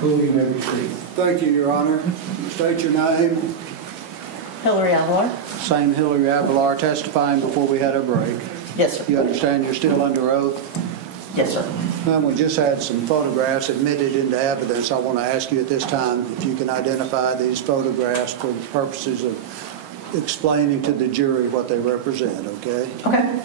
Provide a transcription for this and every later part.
Poole, you may proceed. Thank you, Your Honor. State your name. Hillary Avilar. Same Hillary Avilar testifying before we had a break. Yes, sir. You understand you're still under oath? Yes, sir. Ma'am, we just had some photographs admitted into evidence. I want to ask you at this time if you can identify these photographs for the purposes of explaining to the jury what they represent, okay? Okay.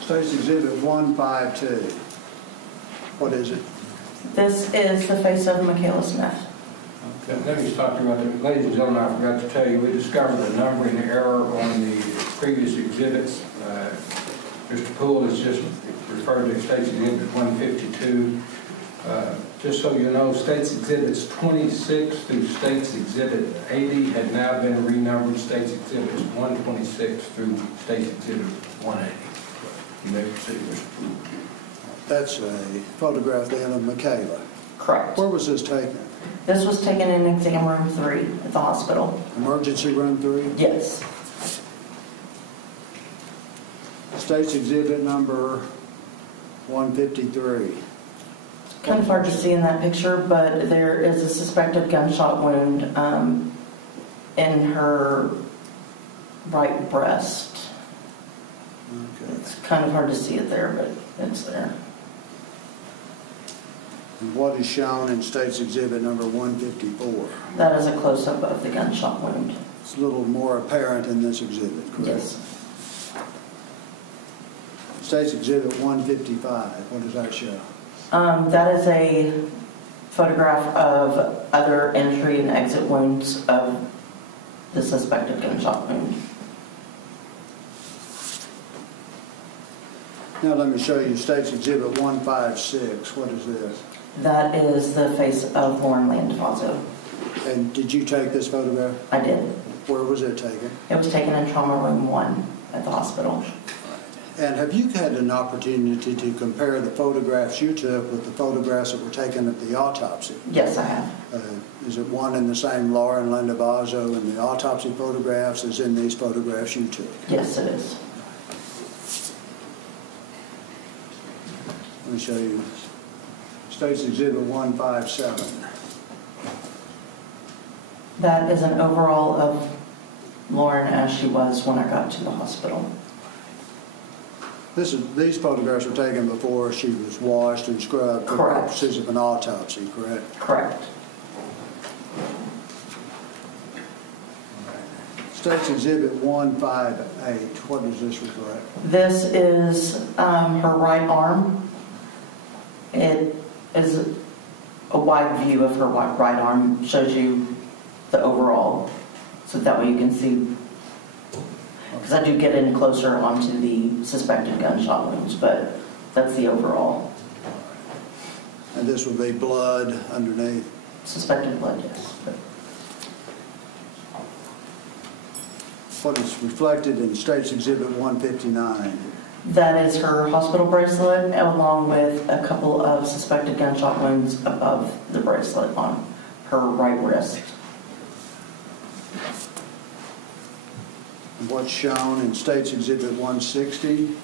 State's Exhibit 152. What is it? This is the face of Michaela Smith. Okay, let me stop you right there. Ladies and gentlemen, I forgot to tell you, we discovered a numbering error on the previous exhibits. Mr. Poole has just referred to State's Exhibit 152. Just so you know, State's Exhibits 26 through State's Exhibit 80 had now been renumbered State's Exhibits 126 through State's Exhibit 180. You may proceed, Mr. Poole. That's a photograph then of Michaela. Correct. Where was this taken? This was taken in exam room 3 at the hospital. Emergency room 3? Yes. State's Exhibit number 153. Kind of hard to see in that picture, but there is a suspected gunshot wound in her right breast. Okay. It's kind of hard to see it there, but it's there. And what is shown in State's Exhibit number 154? That is a close-up of the gunshot wound. It's a little more apparent in this exhibit, correct? Yes. State's Exhibit 155, what does that show? That is a photograph of other entry and exit wounds of the suspected gunshot wound. Now let me show you State's Exhibit 156. What is this? That is the face of Lauren Landavazo. And did you take this photograph? I did. Where was it taken? It was taken in trauma room 1 at the hospital. And have you had an opportunity to compare the photographs you took with the photographs that were taken at the autopsy? Yes, I have. Is it one and the same Lauren Landavazo in the autopsy photographs as in these photographs you took? Yes, it is. Let me show you State's Exhibit 157. That is an overall of Lauren as she was when I got to the hospital. These photographs were taken before she was washed and scrubbed for Correct. purposes of an autopsy, correct? Correct. State's Exhibit 158. What does this reflect? This is her right arm. It is a wide view of her right arm. Shows you the overall, so that way you can see. Because I do get in closer onto the suspected gunshot wounds, but that's the overall. And this would be blood underneath. Suspected blood, yes. What is reflected in State's Exhibit 159? That is her hospital bracelet, along with a couple of suspected gunshot wounds above the bracelet on her right wrist. And what's shown in State's Exhibit 160? It's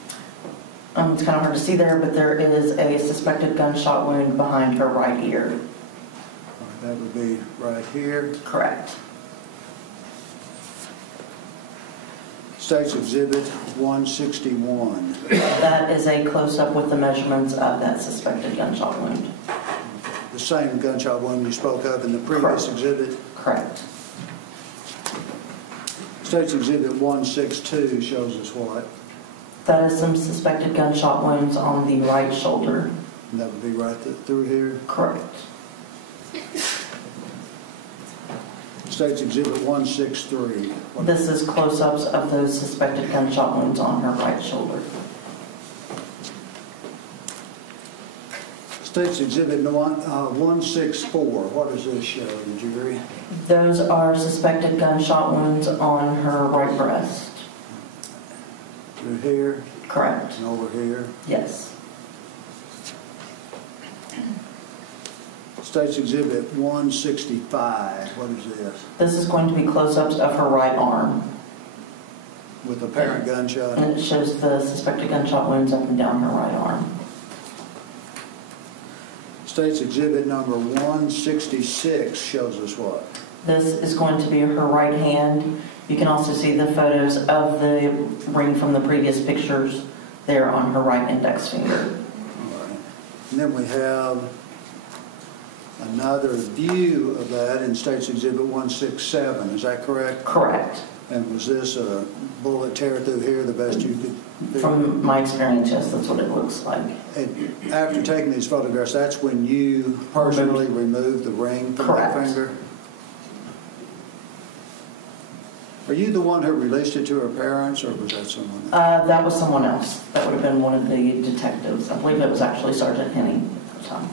kind of hard to see there, but there is a suspected gunshot wound behind her right ear. That would be right here. Correct. State's Exhibit 161. That is a close-up with the measurements of that suspected gunshot wound. The same gunshot wound you spoke of in the previous Correct. exhibit? Correct. State's Exhibit 162 shows us what? That is some suspected gunshot wounds on the right shoulder. And that would be right through here? Correct. State's Exhibit 163. This is close-ups of those suspected gunshot wounds on her right shoulder. State's Exhibit 164. What does this show, the jury? Those are suspected gunshot wounds on her right breast. Through here? Correct. And over here? Yes. State's Exhibit 165. What is this? This is going to be close-ups of her right arm. with apparent gunshot? And it shows the suspected gunshot wounds up and down her right arm. State's Exhibit number 166 shows us what? This is going to be her right hand. You can also see the photos of the ring from the previous pictures there on her right index finger. All right. And then we have another view of that in State's Exhibit 167. Is that correct? Correct. And was this a bullet tear through here, the best you could do? From my experience, yes, that's what it looks like. And after taking these photographs, that's when you personally removed the ring from Correct. that finger? Are you the one who released it to her parents, or was that someone else? That was someone else. That would have been one of the detectives. I believe it was actually Sergeant Henney at the time.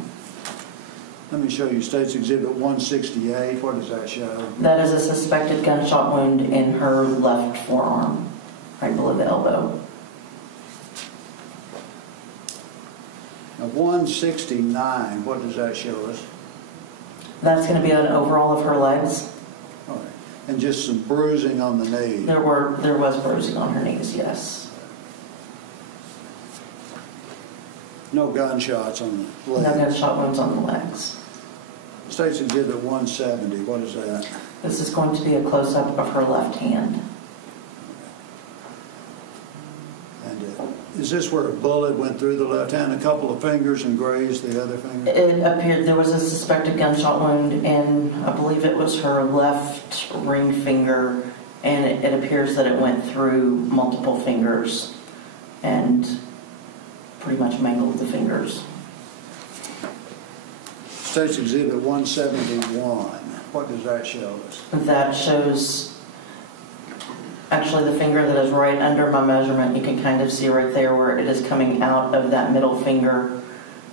Let me show you State's Exhibit 168. What does that show? That is a suspected gunshot wound in her left forearm, right below the elbow. Now 169, what does that show us? That's going to be an overall of her legs. All right. And just some bruising on the knee. There was bruising on her knees, yes. No gunshots on the No leg. gunshot wounds on the legs. State's Exhibit 170, what is that? This is going to be a close-up of her left hand. And is this where a bullet went through the left hand, a couple of fingers, and grazed the other finger? It appeared there was a suspected gunshot wound in, I believe it was her left ring finger, and it appears that it went through multiple fingers and pretty much mangled the fingers. State's Exhibit 171, what does that show us? That shows actually the finger that is right under my measurement. You can kind of see right there where it is coming out of that middle finger,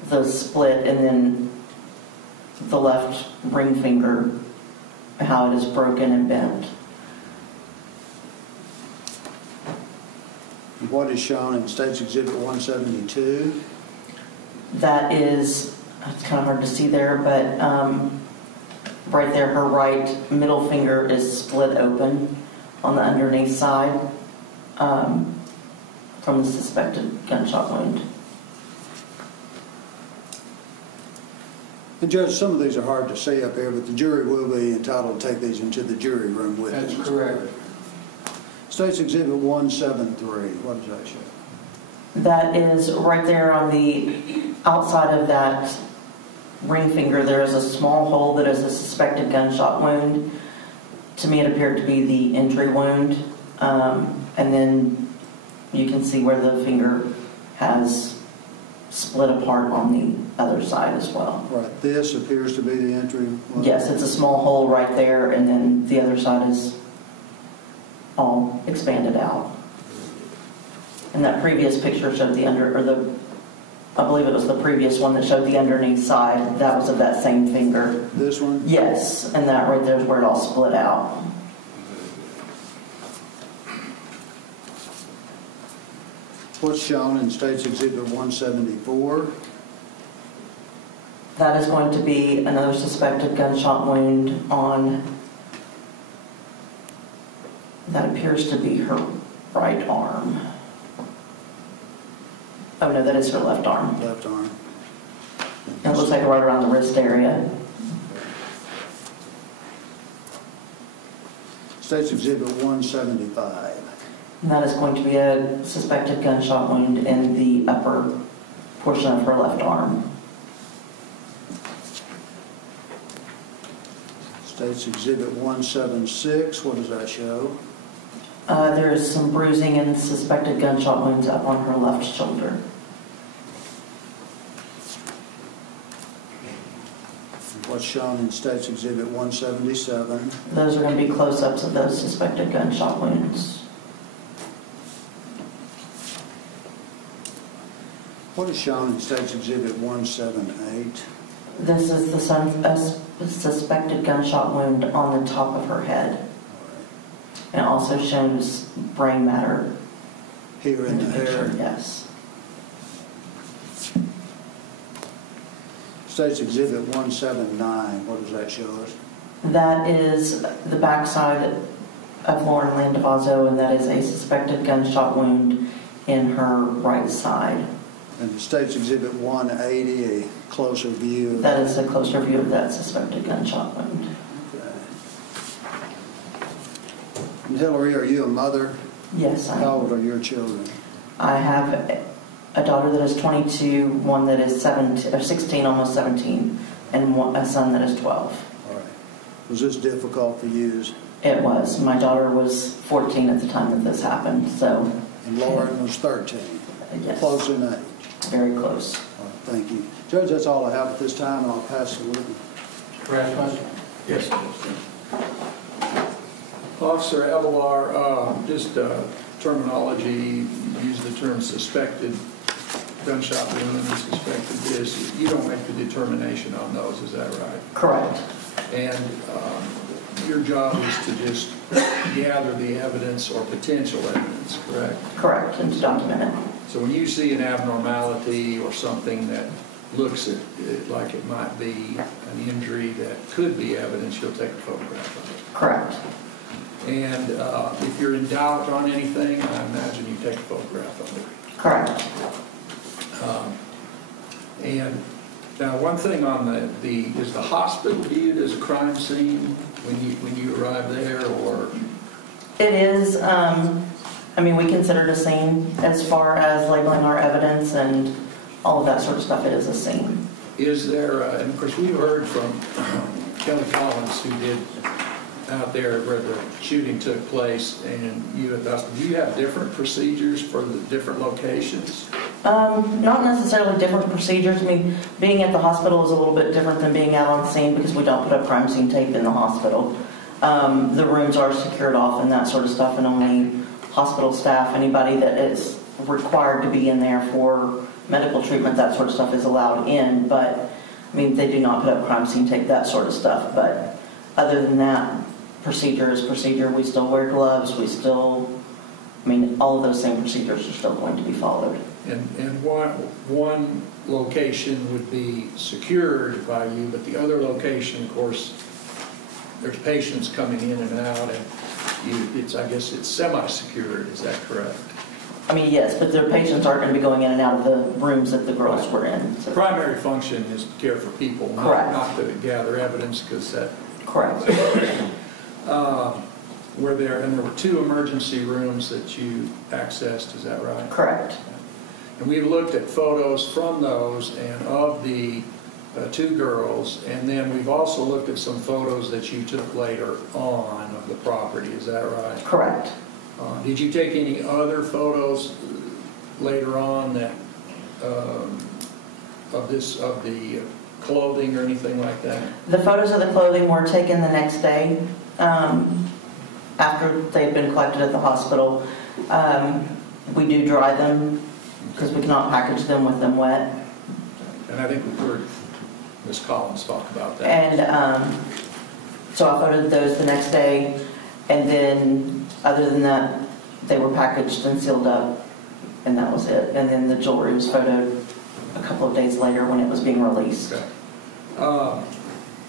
the split, and then the left ring finger, how it is broken and bent. What is shown in State's Exhibit 172? That is, it's kind of hard to see there, but right there, her right middle finger is split open on the underneath side from the suspected gunshot wound. And Judge, some of these are hard to see up here, but the jury will be entitled to take these into the jury room with us. That's correct. State's Exhibit 173, what does that show? That is right there on the outside of that ring finger. There is a small hole that is a suspected gunshot wound. To me, it appeared to be the entry wound. And then you can see where the finger has split apart on the other side as well. Right, this appears to be the entry wound? Yes, it's a small hole right there, and then the other side is all expanded out. And that previous picture showed the I believe it was the previous one that showed the underneath side. That was of that same finger. This one? Yes, and that right there is where it all split out. What's shown in State's Exhibit 174? That is going to be another suspected gunshot wound on, that appears to be her right arm. Oh no, that is her left arm. Left arm. It looks like right around the wrist area. State's Exhibit 175. And that is going to be a suspected gunshot wound in the upper portion of her left arm. State's Exhibit 176, what does that show? There is some bruising and suspected gunshot wounds up on her left shoulder. What's shown in State's Exhibit 177? Those are going to be close-ups of those suspected gunshot wounds. What is shown in State's Exhibit 178? This is the suspected gunshot wound on the top of her head. And it also shows brain matter. Here in the hair? Yes. State's Exhibit 179, what does that show us? That is the backside of Lauren Landavazo, and that is a suspected gunshot wound in her right side. And the State's Exhibit 180, a closer view. That is a closer view of that suspected gunshot wound. Okay. And Hillary, are you a mother? Yes, I am. How old are your children? I have a daughter that is 22, one that is 16, almost 17, and a son that is 12. All right. Was this difficult for you? It was. My daughter was 14 at the time that this happened, so. And Lauren was 13. Yes. Close in age. Very close. All right, thank you. Judge, that's all I have at this time, and I'll pass the witness. Rasmus? Yes. Officer Avilar, just terminology, use the term suspected gunshot wound, suspected this. You don't make the determination on those, is that right? Correct. And your job is to just gather the evidence or potential evidence, correct? Correct, and to document it. So when you see an abnormality or something that looks at it like it might be an injury that could be evidence, you'll take a photograph of it. Correct. And if you're in doubt on anything, I imagine you take a photograph of it. Correct. And now, one thing on is the hospital viewed as a crime scene when you arrive there, or? It is. I mean, we consider it a scene as far as labeling our evidence and all of that sort of stuff. It is a scene. Is there? And of course, we heard from Kelly Collins, who did out there where the shooting took place, and you at the hospital. Do you have different procedures for the different locations? Not necessarily different procedures. I mean, being at the hospital is a little bit different than being out on scene because we don't put up crime scene tape in the hospital. The rooms are secured off and that sort of stuff, and only hospital staff, anybody that is required to be in there for medical treatment, that sort of stuff is allowed in. But, I mean, they do not put up crime scene tape, that sort of stuff. But other than that, procedure is procedure. We still wear gloves. We still, I mean, all of those same procedures are still going to be followed. And one location would be secured by you, but the other location, of course, there's patients coming in and out, and I guess it's semi-secured. Is that correct? I mean, yes, but their patients aren't going to be going in and out of the rooms that the girls were in. So. The primary function is to care for people, not to gather evidence, because that. Correct. There were 2 emergency rooms that you accessed. Is that right? Correct. And we've looked at photos from those and of the 2 girls, and then we've also looked at some photos that you took later on of the property. Is that right? Correct. Did you take any other photos later on that of the clothing or anything like that? The photos of the clothing were taken the next day after they'd been collected at the hospital. We do dry them because we cannot package them with them wet. And I think we heard Ms. Collins talk about that. And so I photoed those the next day, and then other than that, they were packaged and sealed up, and that was it. And then the jewelry was photoed a couple of days later when it was being released. Okay.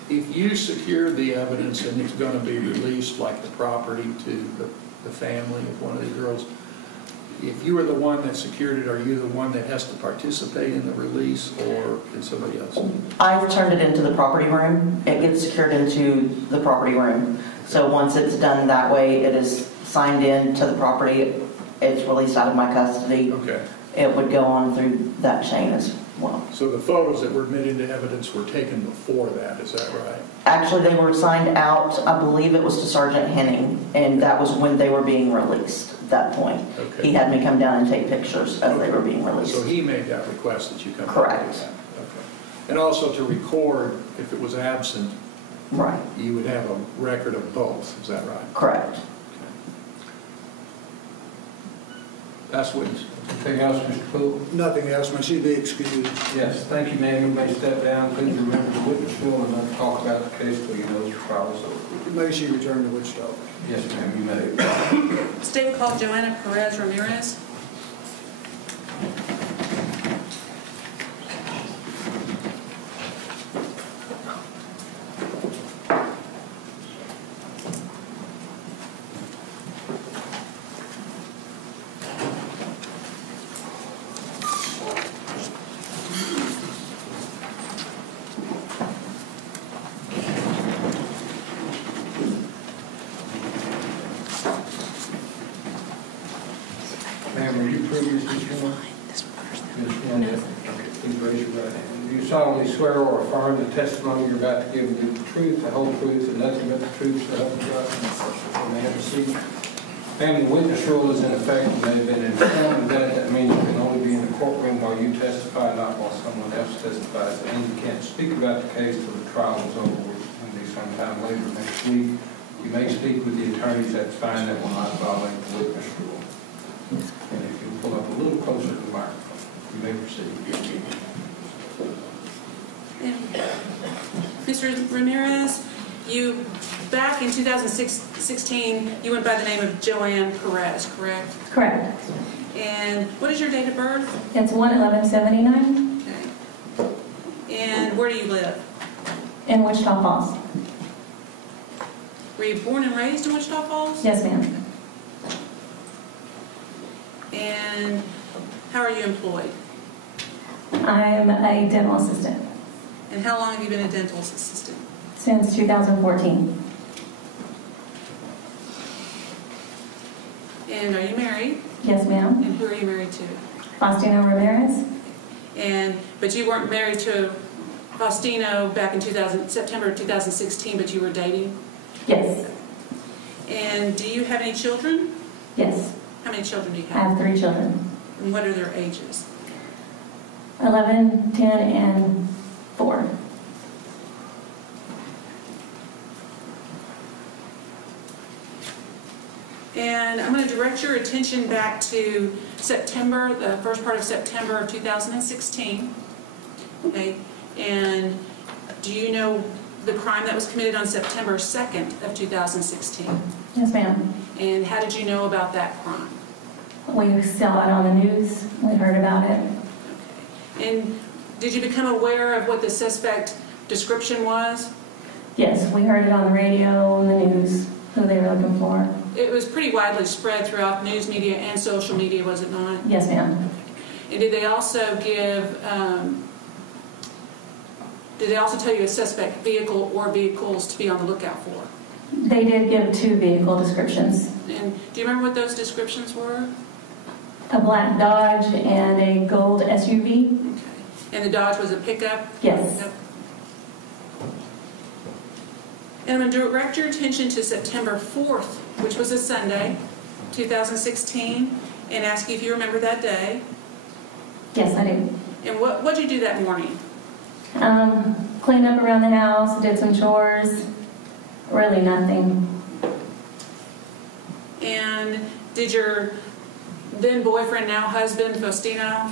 If you secure the evidence and it's going to be released, like the property, to the family of one of the girls, if you were the one that secured it, are you the one that has to participate in the release, or can somebody else? I've turned it into the property room. It gets secured into the property room. So once it's done that way, it is signed in to the property. It's released out of my custody. Okay. It would go on through that chain as well. So the photos that were admitted to evidence were taken before that, is that right? Actually, they were signed out, I believe it was to Sergeant Henning, and that was when they were being released at that point. Okay. He had me come down and take pictures as they were being released. So he made that request that you come Correct. back to that. Okay. And also to record, if it was absent, Right. you would have a record of both, is that right? Correct. Last witness. Anything else, Mr. Poole? Nothing else. May she be excused. Yes, thank you, ma'am. You may step down. Please remember the witness will and not talk about the case till you know the trial is over. May she return to Wichita. Yes, ma'am, you may. State called Joanne Ramirez. Ma'am, were you previously sworn? Ms. Annette, okay, please raise your right hand. Do you solemnly swear or affirm the testimony you're about to give will be the truth, the whole truth, and nothing but the truth, so help you God? May I have a seat? Family witness rule is in effect. You may have been informed of that. That means you can only be in the courtroom while you testify, not while someone else testifies. And you can't speak about the case till the trial is over, which will be sometime later next week. You may speak with the attorneys, that's fine. That will not violate the witness rule. And if you pull up a little closer to the microphone, you may proceed. Mr. Ramirez, you, back in 2016, you went by the name of Joanne Perez, correct? Correct. And what is your date of birth? It's 1/11/79 Okay. And where do you live? in Wichita Falls. Were you born and raised in Wichita Falls? Yes, ma'am. And how are you employed? I'm a dental assistant And how long have you been a dental assistant? since 2014. And are you married? Yes, ma'am. And who are you married to? Faustino Ramirez. But you weren't married to Faustino back in September of 2016, but you were dating? Yes. And do you have any children? Yes. How many children do you I have? have 3 children. And what are their ages? 11, 10, and 4. And I'm going to direct your attention back to September, the first part of September of 2016. Okay. And do you know the crime that was committed on September 2nd of 2016? Yes, ma'am. And how did you know about that crime? We saw it on the news. We heard about it. Okay. And did you become aware of what the suspect description was? Yes, we heard it on the radio, on the news, who they were looking for. It was pretty widely spread throughout news media and social media, was it not? Yes, ma'am. And did they also tell you a suspect vehicle or vehicles to be on the lookout for? They did give 2 vehicle descriptions. And do you remember what those descriptions were? A black Dodge and a gold SUV. Okay. And the Dodge was a pickup? Yes. Yep. And I'm going to direct your attention to September 4th, which was a Sunday, 2016, and ask you if you remember that day. Yes, I do. And what did you do that morning? Cleaned up around the house, did some chores, really nothing. And did your then boyfriend, now husband, Faustino,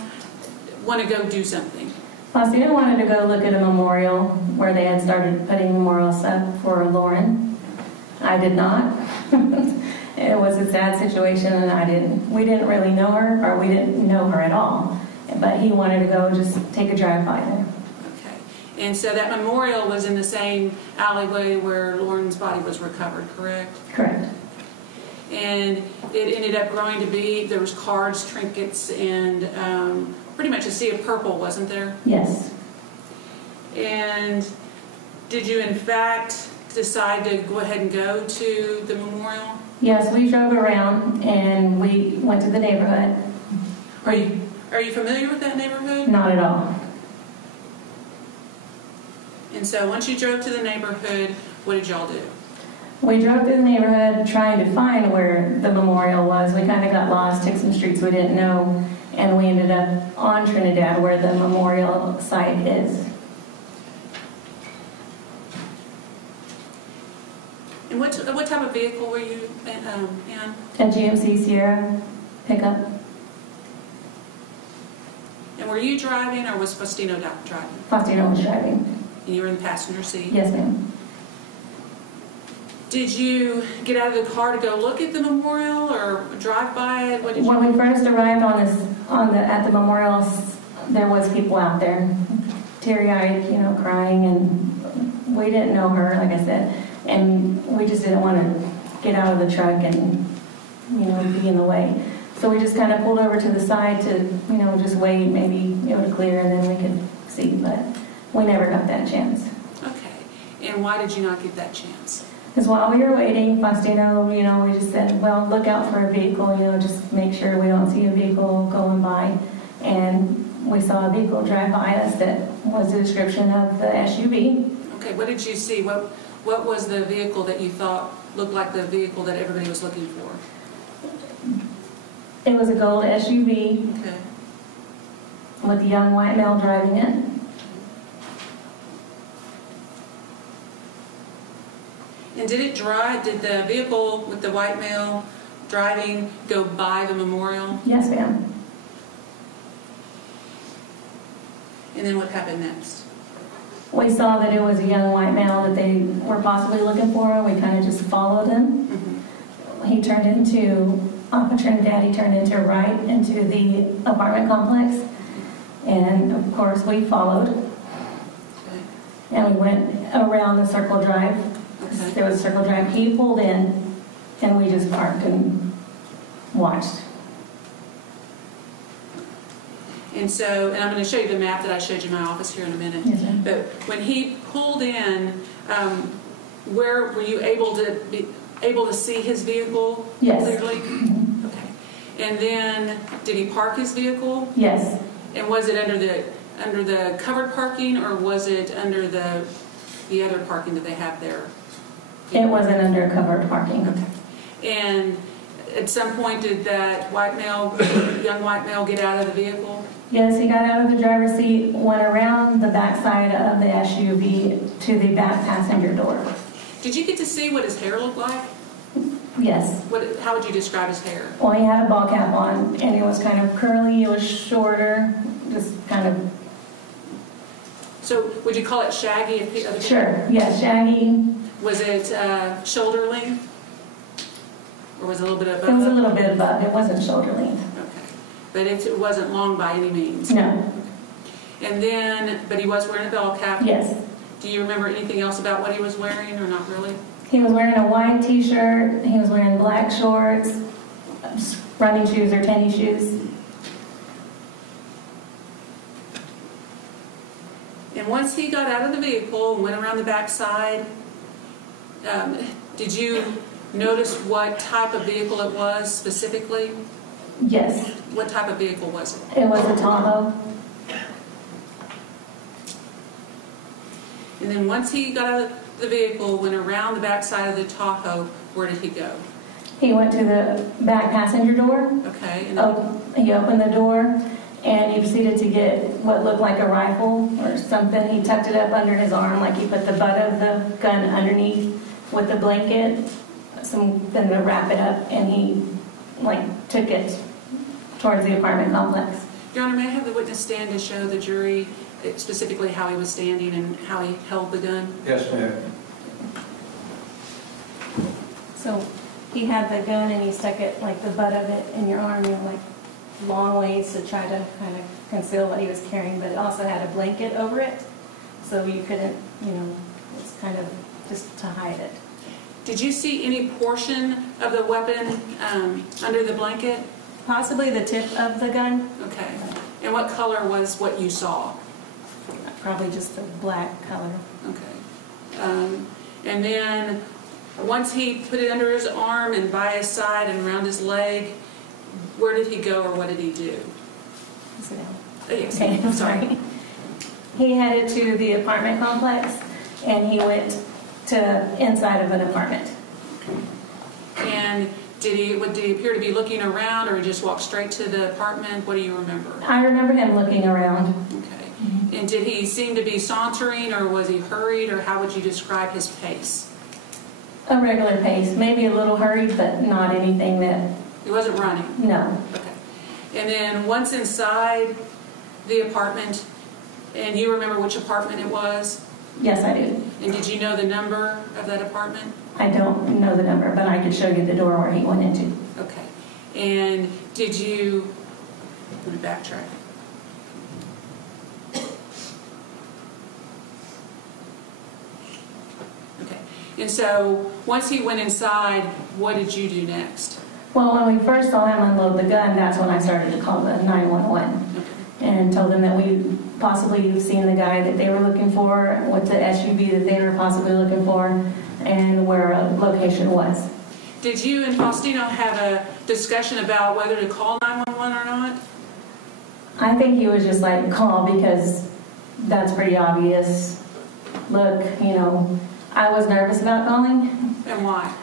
want to go do something? Faustino wanted to go look at a memorial where they had started putting memorials up for Lauren. I did not. It was a sad situation, and we didn't really know her, or we didn't know her at all. But he wanted to go just take a drive by there. Okay. And so that memorial was in the same alleyway where Lauren's body was recovered, correct? Correct. And it ended up growing to be, there was cards, trinkets, and pretty much a sea of purple, wasn't there? Yes. And did you in fact decide to go ahead and go to the memorial? Yes, we drove around and we went to the neighborhood. Are you familiar with that neighborhood? Not at all. And so once you drove to the neighborhood, what did y'all do? We drove through the neighborhood trying to find where the memorial was. We kind of got lost, took some streets we didn't know, and we ended up on Trinidad where the memorial site is. And what type of vehicle were you in? A GMC Sierra pickup. And were you driving or was Faustino driving? Faustino was driving. And you were in the passenger seat? Yes, ma'am. Did you get out of the car to go look at the memorial or drive by it? What did you When we first arrived at the memorial, there was people out there, teary-eyed, crying, and we didn't know her, like I said, and we just didn't want to get out of the truck and, be in the way. So we just kind of pulled over to the side to, just wait, maybe it would clear, and then we could see, but we never got that chance. Okay. And why did you not get that chance? Because while we were waiting, Faustino, we just said, well, look out for a vehicle, just make sure we don't see a vehicle going by. And we saw a vehicle drive by us that was a description of the SUV. Okay, what did you see? What was the vehicle that you thought looked like the vehicle that everybody was looking for? It was a gold SUV Okay. with a young white male driving it. And did the vehicle with the white male driving go by the memorial? Yes, ma'am. And then what happened next? We saw that it was a young white male that they were possibly looking for. We kind of just followed him. Mm-hmm. He turned into, off of Trinidad, he turned into right into the apartment complex. And of course, we followed. Okay. And we went around the circle drive. Okay. There was a circle drive. He pulled in, and we just parked and watched. And I'm going to show you the map that I showed you in my office here in a minute. Yes, ma'am. But when he pulled in, where were you able to see his vehicle Yes. clearly? Mhm. Okay. And then did he park his vehicle? Yes. And was it under the covered parking, or was it under the other parking that they have there? It wasn't under covered parking. Okay. And at some point, did that young white male get out of the vehicle? Yes, he got out of the driver's seat, went around the backside of the SUV to the back passenger door. Did you get to see what his hair looked like? Yes. How would you describe his hair? Well, he had a ball cap on, and it was kind of curly. It was shorter, just kind of. So would you call it shaggy? If other people- Sure. Yes, shaggy. Was it shoulder length? Or was it a little bit above? It was a little bit above. It wasn't shoulder length. Okay. But it wasn't long by any means? No. And then, but he was wearing a ball cap? Yes. Do you remember anything else about what he was wearing, or not really? He was wearing a white t-shirt. He was wearing black shorts, running shoes or tennis shoes. And once he got out of the vehicle and went around the backside, did you notice what type of vehicle it was specifically? Yes. What type of vehicle was it? It was a Tahoe. And then once he got out of the vehicle, went around the backside of the Tahoe, where did he go? He went to the back passenger door. Okay. And He opened the door, and he proceeded to get what looked like a rifle or something. He tucked it up under his arm, like he put the butt of the gun underneath with the blanket, something to wrap it up, and he took it towards the apartment complex. Your Honor, may I have the witness stand to show the jury specifically how he was standing and how he held the gun? Yes, ma'am. So he had the gun, and he stuck it, the butt of it, in your arm, long ways to try to kind of conceal what he was carrying, but it also had a blanket over it, so you couldn't, it's kind of just to hide it. Did you see any portion of the weapon under the blanket? Possibly the tip of the gun, Okay. And what color was what you saw? probably just the black color. Okay. And then once he put it under his arm and by his side and around his leg, where did he go, or what did he do? Sit down. Yes, Okay, I'm sorry. He headed to the apartment complex, and he went to inside of an apartment. And did he appear to be looking around, or he just walked straight to the apartment? What do you remember? I remember him looking around. Okay. And did he seem to be sauntering, or was he hurried, or how would you describe his pace? A regular pace, maybe a little hurried, but not anything that, He wasn't running? no. Okay. And then once inside the apartment, and you remember which apartment it was? Yes, I do. And did you know the number of that apartment? I don't know the number, but I could show you the door where he went into. Okay. And did you, let me backtrack. Okay. And so once he went inside, what did you do next? Well, when we first saw him unload the gun, that's when I started to call the 911 and told them that we possibly seen the guy that they were looking for with the SUV that they were possibly looking for. and where a location was. Did you and Faustino have a discussion about whether to call 911 or not? I think he was just like, call, because that's pretty obvious. Look, you know, I was nervous about calling. And why?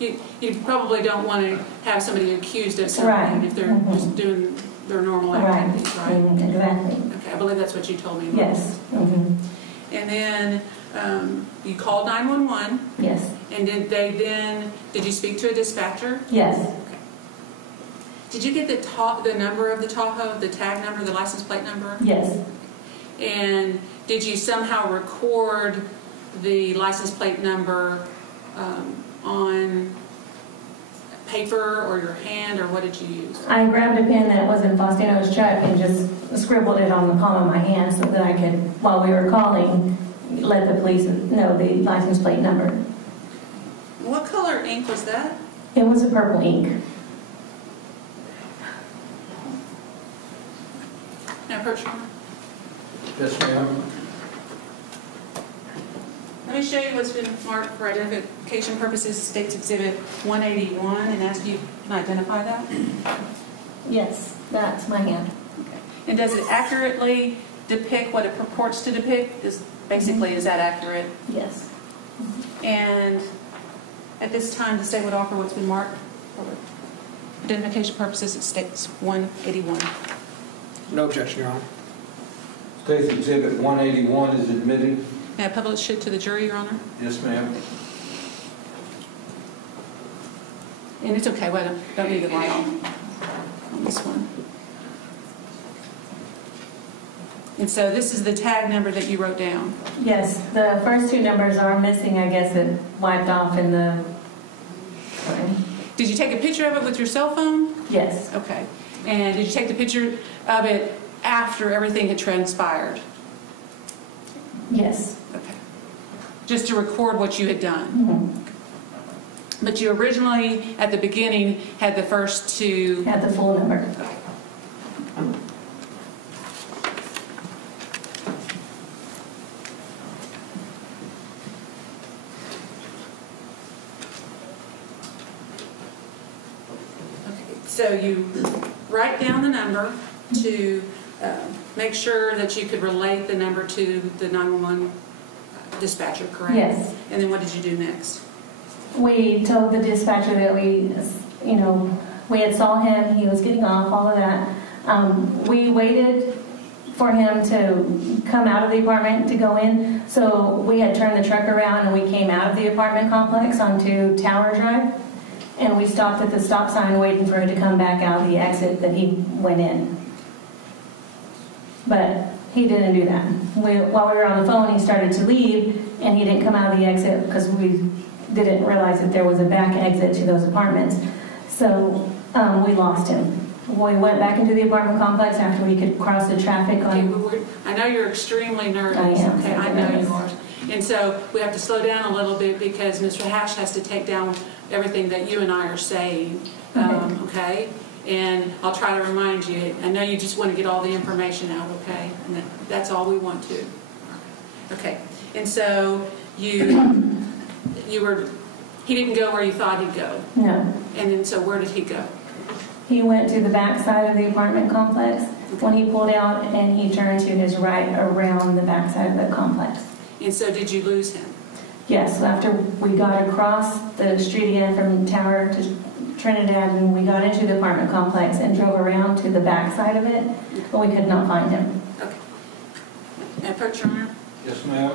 You probably don't want to have somebody accused of something Right. if they're just doing their normal activities, right? Exactly. Okay, I believe that's what you told me. Yes. And then you called 911, Yes. and did you speak to a dispatcher? Yes. Okay. Did you get the number of the Tahoe, the tag number, the license plate number? Yes. And did you somehow record the license plate number on paper or your hand, or what did you use? I grabbed a pen that was in Faustino's truck and just scribbled it on the palm of my hand so that I could, while we were calling, let the police know the license plate number. What color ink was that? It was a purple ink. Now, approach me. Yes, ma'am. Let me show you what's been marked for identification purposes, State's Exhibit 181, and ask you, can I identify that? Yes, that's my hand. Okay. And does it accurately depict what it purports to depict? Is that accurate? Yes. And at this time, the state would offer what's been marked for identification purposes, it states 181. No objection, Your Honor. State's Exhibit 181 is admitted. May I publish it to the jury, Your Honor? Yes, ma'am. And it's okay, well, don't need the light on this one. And so this is the tag number that you wrote down. Yes, the first two numbers are missing. I guess it wiped off in the... Did you take a picture of it with your cell phone? Yes. Okay. And did you take the picture of it after everything had transpired? Yes. Okay. Just to record what you had done? Mm-hmm. But you originally, at the beginning, had the first two... Had the full number. So you write down the number to make sure that you could relate the number to the 911 dispatcher, correct? Yes. And then what did you do next? We told the dispatcher that we had saw him, he was getting off, all of that. We waited for him to come out of the apartment to go in. So we had turned the truck around and we came out of the apartment complex onto Tower Drive. And we stopped at the stop sign waiting for him to come back out the exit that he went in. But he didn't do that. While we were on the phone, he started to leave, and he didn't come out of the exit because we didn't realize that there was a back exit to those apartments. So we lost him. We went back into the apartment complex after we could cross the traffic on... Okay, I know you're extremely nervous. I am. Okay, I know you are. And so we have to slow down a little bit because Mr. Hash has to take down everything that you and I are saying, okay? And I'll try to remind you. I know you just want to get all the information out, okay? And that's all we want to. Okay. And so he didn't go where you thought he'd go. No. And then so where did he go? He went to the back side of the apartment complex when he pulled out, and he turned to his right around the back side of the complex. And so did you lose him? Yes, so after we got across the street again from Tower to Trinidad, and we got into the apartment complex and drove around to the back side of it, but we could not find him. Okay. May I approach your honor? Yes, ma'am.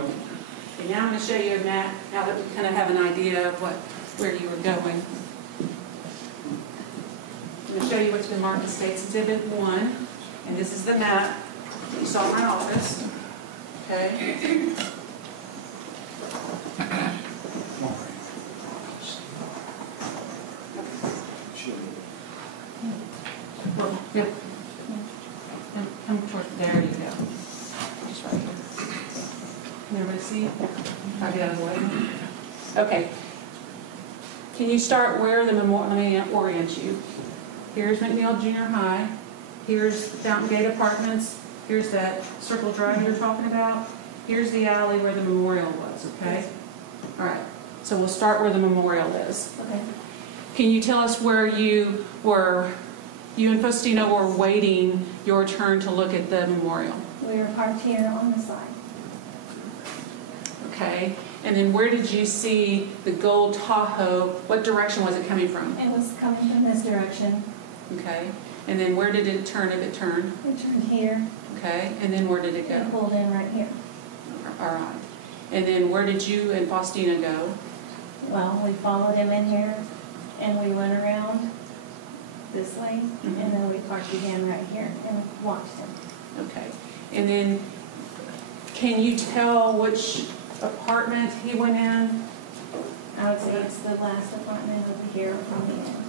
Okay, now I'm going to show you a map now that we kind of have an idea of where you were going. I'm going to show you what's been marked as State's Exhibit 1, and this is the map that you saw in my office. Okay. Well, yep. Come toward, there you go. Just right here. Can everybody see? I'll get out of the way. Okay. Can you start where the memorial, let me orient you. Here's McNeil Junior High. Here's Fountain Gate Apartments. Here's that circle drive you're talking about. Here's the alley where the memorial was, okay? All right, so we'll start where the memorial is. Okay. Can you tell us where you and Faustino were waiting your turn to look at the memorial? We were parked here on the side. Okay, and then where did you see the gold Tahoe? What direction was it coming from? It was coming from this direction. Okay, and then where did it turn if it turned? It turned here. Okay, and then where did it It go? pulled in right here. All right, and then where did you and Faustina go? Well, we followed him in here, and we went around this way, Mhm. and then we parked again right here and watched him. Okay, and then can you tell which apartment he went in? I would say it's the last apartment over here from the end.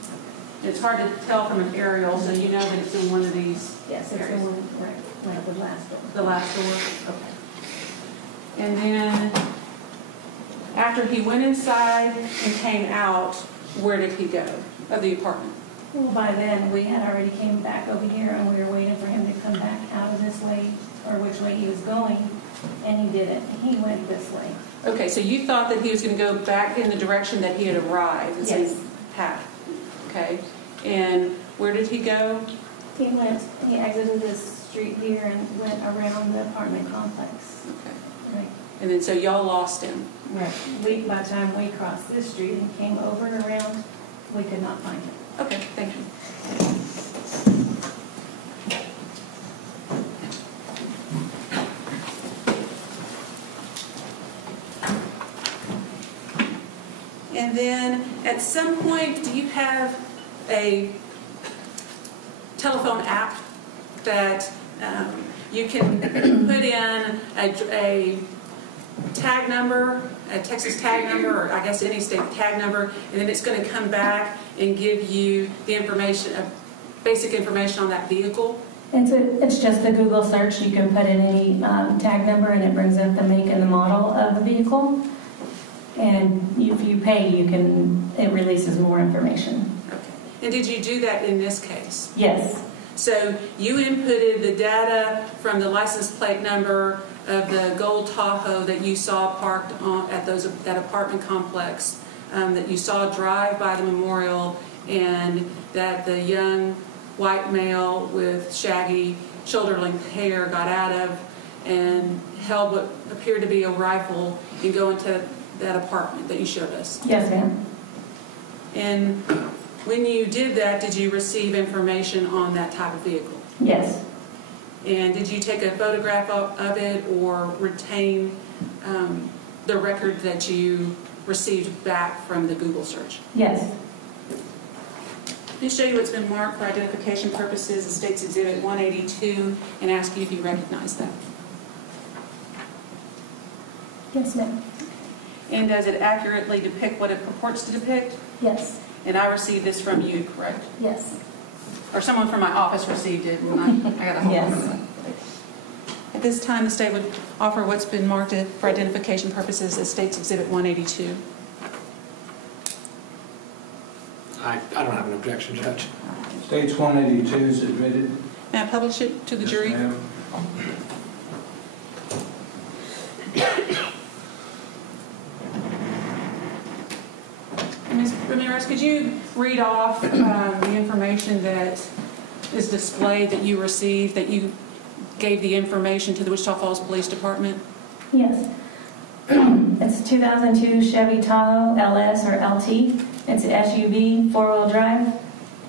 It's hard to tell from an aerial, so you know that it's in one of these. Yes, it's the areas. one right the last door. The last door? Okay. And then, after he went inside and came out, where did he go of the apartment? Well, by then, we had already came back over here, and we were waiting for him to come back out of this way, or which way he was going, and he didn't. He went this way. Okay, so you thought that he was going to go back in the direction that he had arrived, the same Yes. path. Okay, and where did he go? He exited this street here and went around the apartment complex. Okay, Right. and then so y'all lost him. Right. By the time we crossed this street and came over and around, we could not find him. Okay, thank you. And then at some point, do you have a telephone app that you can put in a tag number, a Texas tag number, or I guess any state tag number, and then it's going to come back and give you the information, basic information on that vehicle? It's just a Google search. You can put in any tag number, and it brings up the make and the model of the vehicle. And if you pay, it releases more information. Okay. And did you do that in this case? Yes. So you inputted the data from the license plate number of the gold Tahoe that you saw parked at that apartment complex, that you saw drive by the memorial, and that the young white male with shaggy shoulder-length hair got out of and held what appeared to be a rifle and go into that apartment that you showed us. Yes, ma'am. And when you did that, did you receive information on that type of vehicle? Yes. And did you take a photograph of it or retain the record that you received back from the Google search? Yes. Let me show you what's been marked for identification purposes as State's Exhibit 182 and ask you if you recognize that. Yes, ma'am. And does it accurately depict what it purports to depict? Yes. And I received this from you, correct? Yes. Or someone from my office received it and I got a hold of it. At this time, the state would offer what's been marked for identification purposes as State's Exhibit 182. I don't have an objection, Judge. States 182 is admitted. May I publish it to the Yes, jury? ma'am. Ms. Ramirez, could you read off the information that is displayed that you received, that you gave the information to the Wichita Falls Police Department? Yes. It's 2002 Chevy Tahoe LS or LT. It's an SUV, four-wheel drive,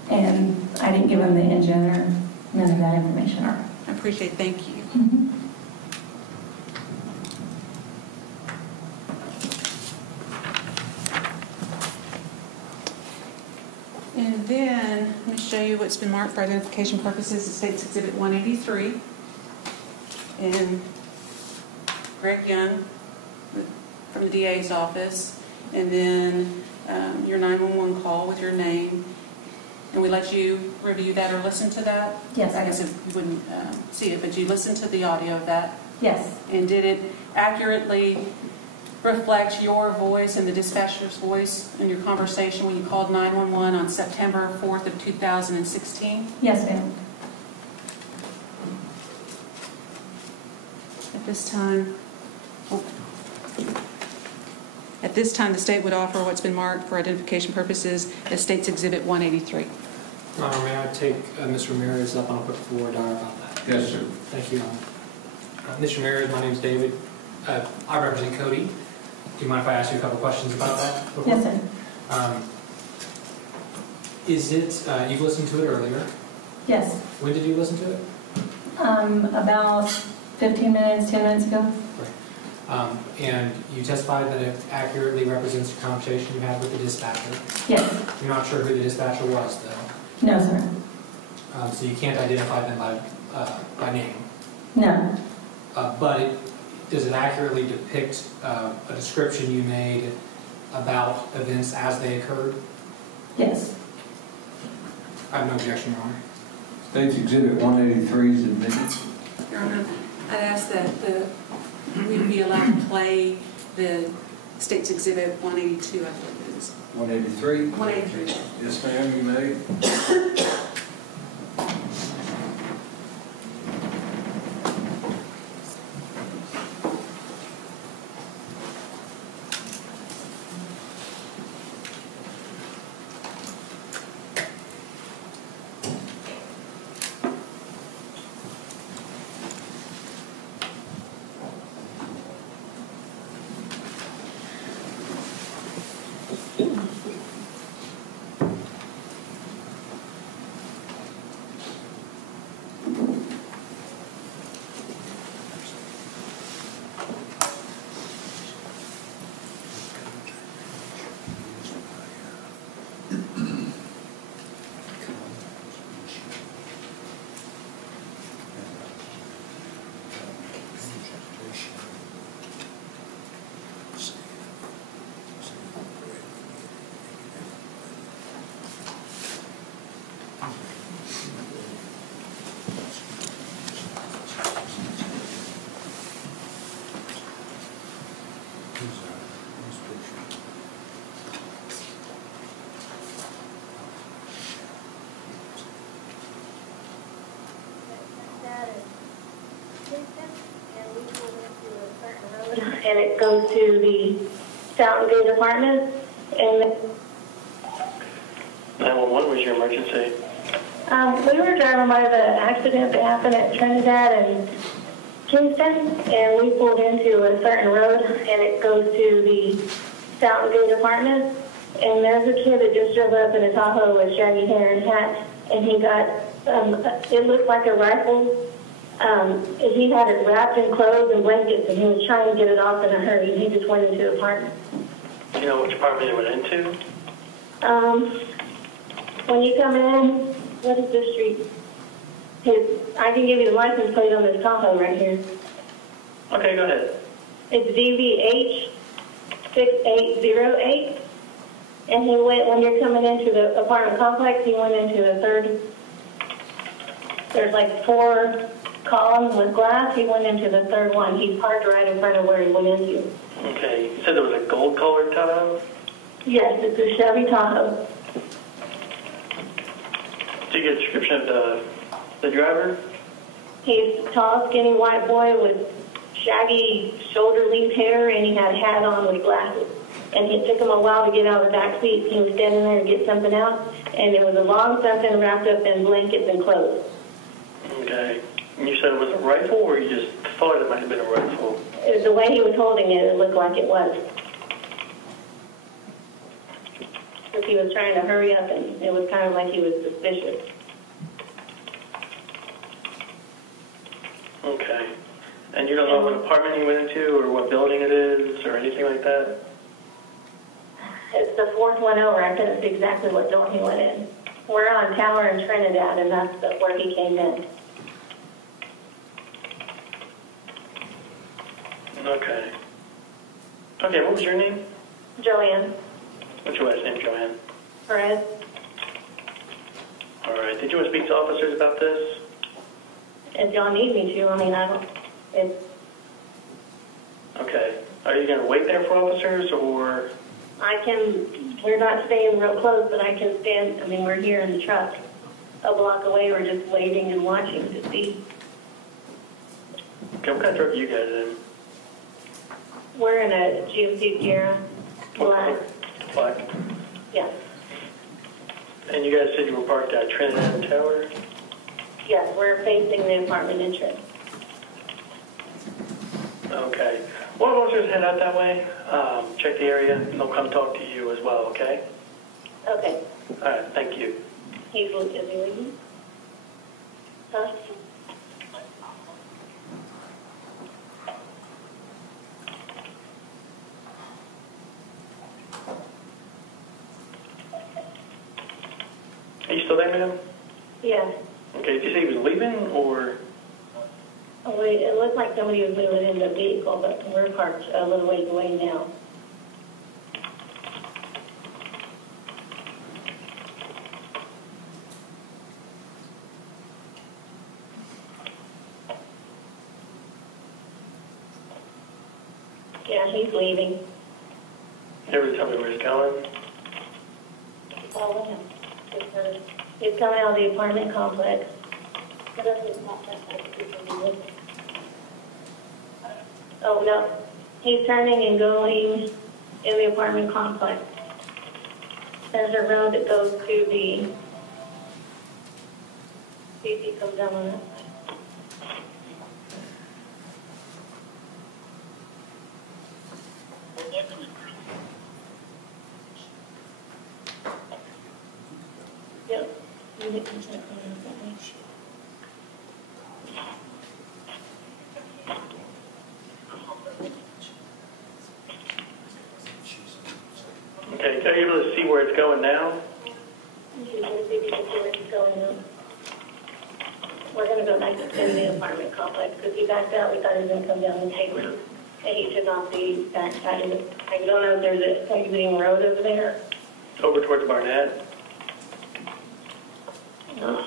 and I didn't give them the engine or none of that information. I appreciate it. Thank you. And then, let me show you what's been marked for identification purposes as State's Exhibit 183. And Greg Young from the DA's office. And then your 911 call with your name. And we let you review that or listen to that? Yes. I guess if you wouldn't see it, but you listened to the audio of that? Yes. And did it accurately reflect your voice and the dispatcher's voice in your conversation when you called 911 on September 4th of 2016? Yes, ma'am. This time, at this time, the state would offer what's been marked for identification purposes as State's Exhibit 183. May I take Ms. Ramirez up on a quick floor dial about that? Yes, sir. Thank you. Ms. Ramirez, my name is David. I represent Kody. Do you mind if I ask you a couple questions about that? Yes, sir. Is it, you've listened to it earlier. Yes. When did you listen to it? About 15 minutes, 10 minutes ago. Right. And you testified that it accurately represents the conversation you had with the dispatcher. Yes. You're not sure who the dispatcher was, though. No, sir. So you can't identify them by name. No. But does it accurately depict a description you made about events as they occurred? Yes. I have no objection, Your Honor. State's Exhibit 183 is admitted. Your Honor, I'd ask that we be allowed to play the State's Exhibit 182, I believe it is. 183? 183. Yes, ma'am, you may. And it goes to the Fountain Gate Apartments. And 911 was your emergency. we were driving by the accident that happened at Trinidad and Kingston, and we pulled into a certain road, and it goes to the Fountain Gate Apartments. And there's a kid that just drove up in a Tahoe with shaggy hair and hat, and he got, it looked like a rifle. He had it wrapped in clothes and blankets, and he was trying to get it off in a hurry. He just went into the apartment. Do you know which apartment it went into? When you come in, what is this street? I can give you the license plate on this Tahoe right here. Okay, go ahead. It's DVH 6808. And he went, when you're coming into the apartment complex, he went into the third. There's like 4 columns with glass. He went into the third one. He parked right in front of where he went into. Okay, you said there was a gold-colored Tahoe? Yes, it's a Chevy Tahoe. Did you get a description of the driver? He's a tall, skinny white boy with shaggy shoulder-length hair, and he had a hat on with glasses. And it took him a while to get out of the back seat. He was standing there to get something out, and there was a long something wrapped up in blankets and clothes. Okay. And you said it was a rifle, or you just thought it might have been a rifle? The way he was holding it, it looked like it was. Because he was trying to hurry up, and it was kind of like he was suspicious. Okay. And you don't know what apartment he went into, or what building it is, or anything like that? It's the 4th one over. I couldn't see exactly what door he went in. We're on Tower in Trinidad, and that's where he came in. Okay. Okay, what was your name? Joanne. What's your last name, Joanne? Perez. All right. Did you want to speak to officers about this? If y'all need me to, I mean, I don't... Okay. Are you going to wait there for officers, or... We're not staying real close, but I can stand, I mean, we're here in the truck. A block away, we're just waiting and watching to see. Okay. Okay, what kind of truck are you guys in? We're in a GMC Sierra, black. Black. Yes. And you guys said you were parked at Trinidad Tower? Yes, we're facing the apartment entrance. Okay. Well, we'll just head out that way, check the area, and they'll come talk to you as well, okay? Okay. All right, thank you. Is he leaving? Huh? Are you still there, ma'am? Yeah. Okay, did you say he was leaving, or? Oh, wait, it looked like somebody was moving in the vehicle, but we're parked a little ways away now. Yeah, he's leaving. Never tell me where he's going. Follow him. He's coming out of the apartment complex. Oh, no. He's turning and going in the apartment complex. There's a road that goes to the... See if he comes down on that side. Yep. You can check on that way. Okay, are you able to see where it's going now? You can see if you can see where he's going now. We're going to go back in the apartment complex because he backed out. We thought he was going to come down the table. And he should not be backside of it. I don't know if there's a exiting road over there. Over towards Barnett? No.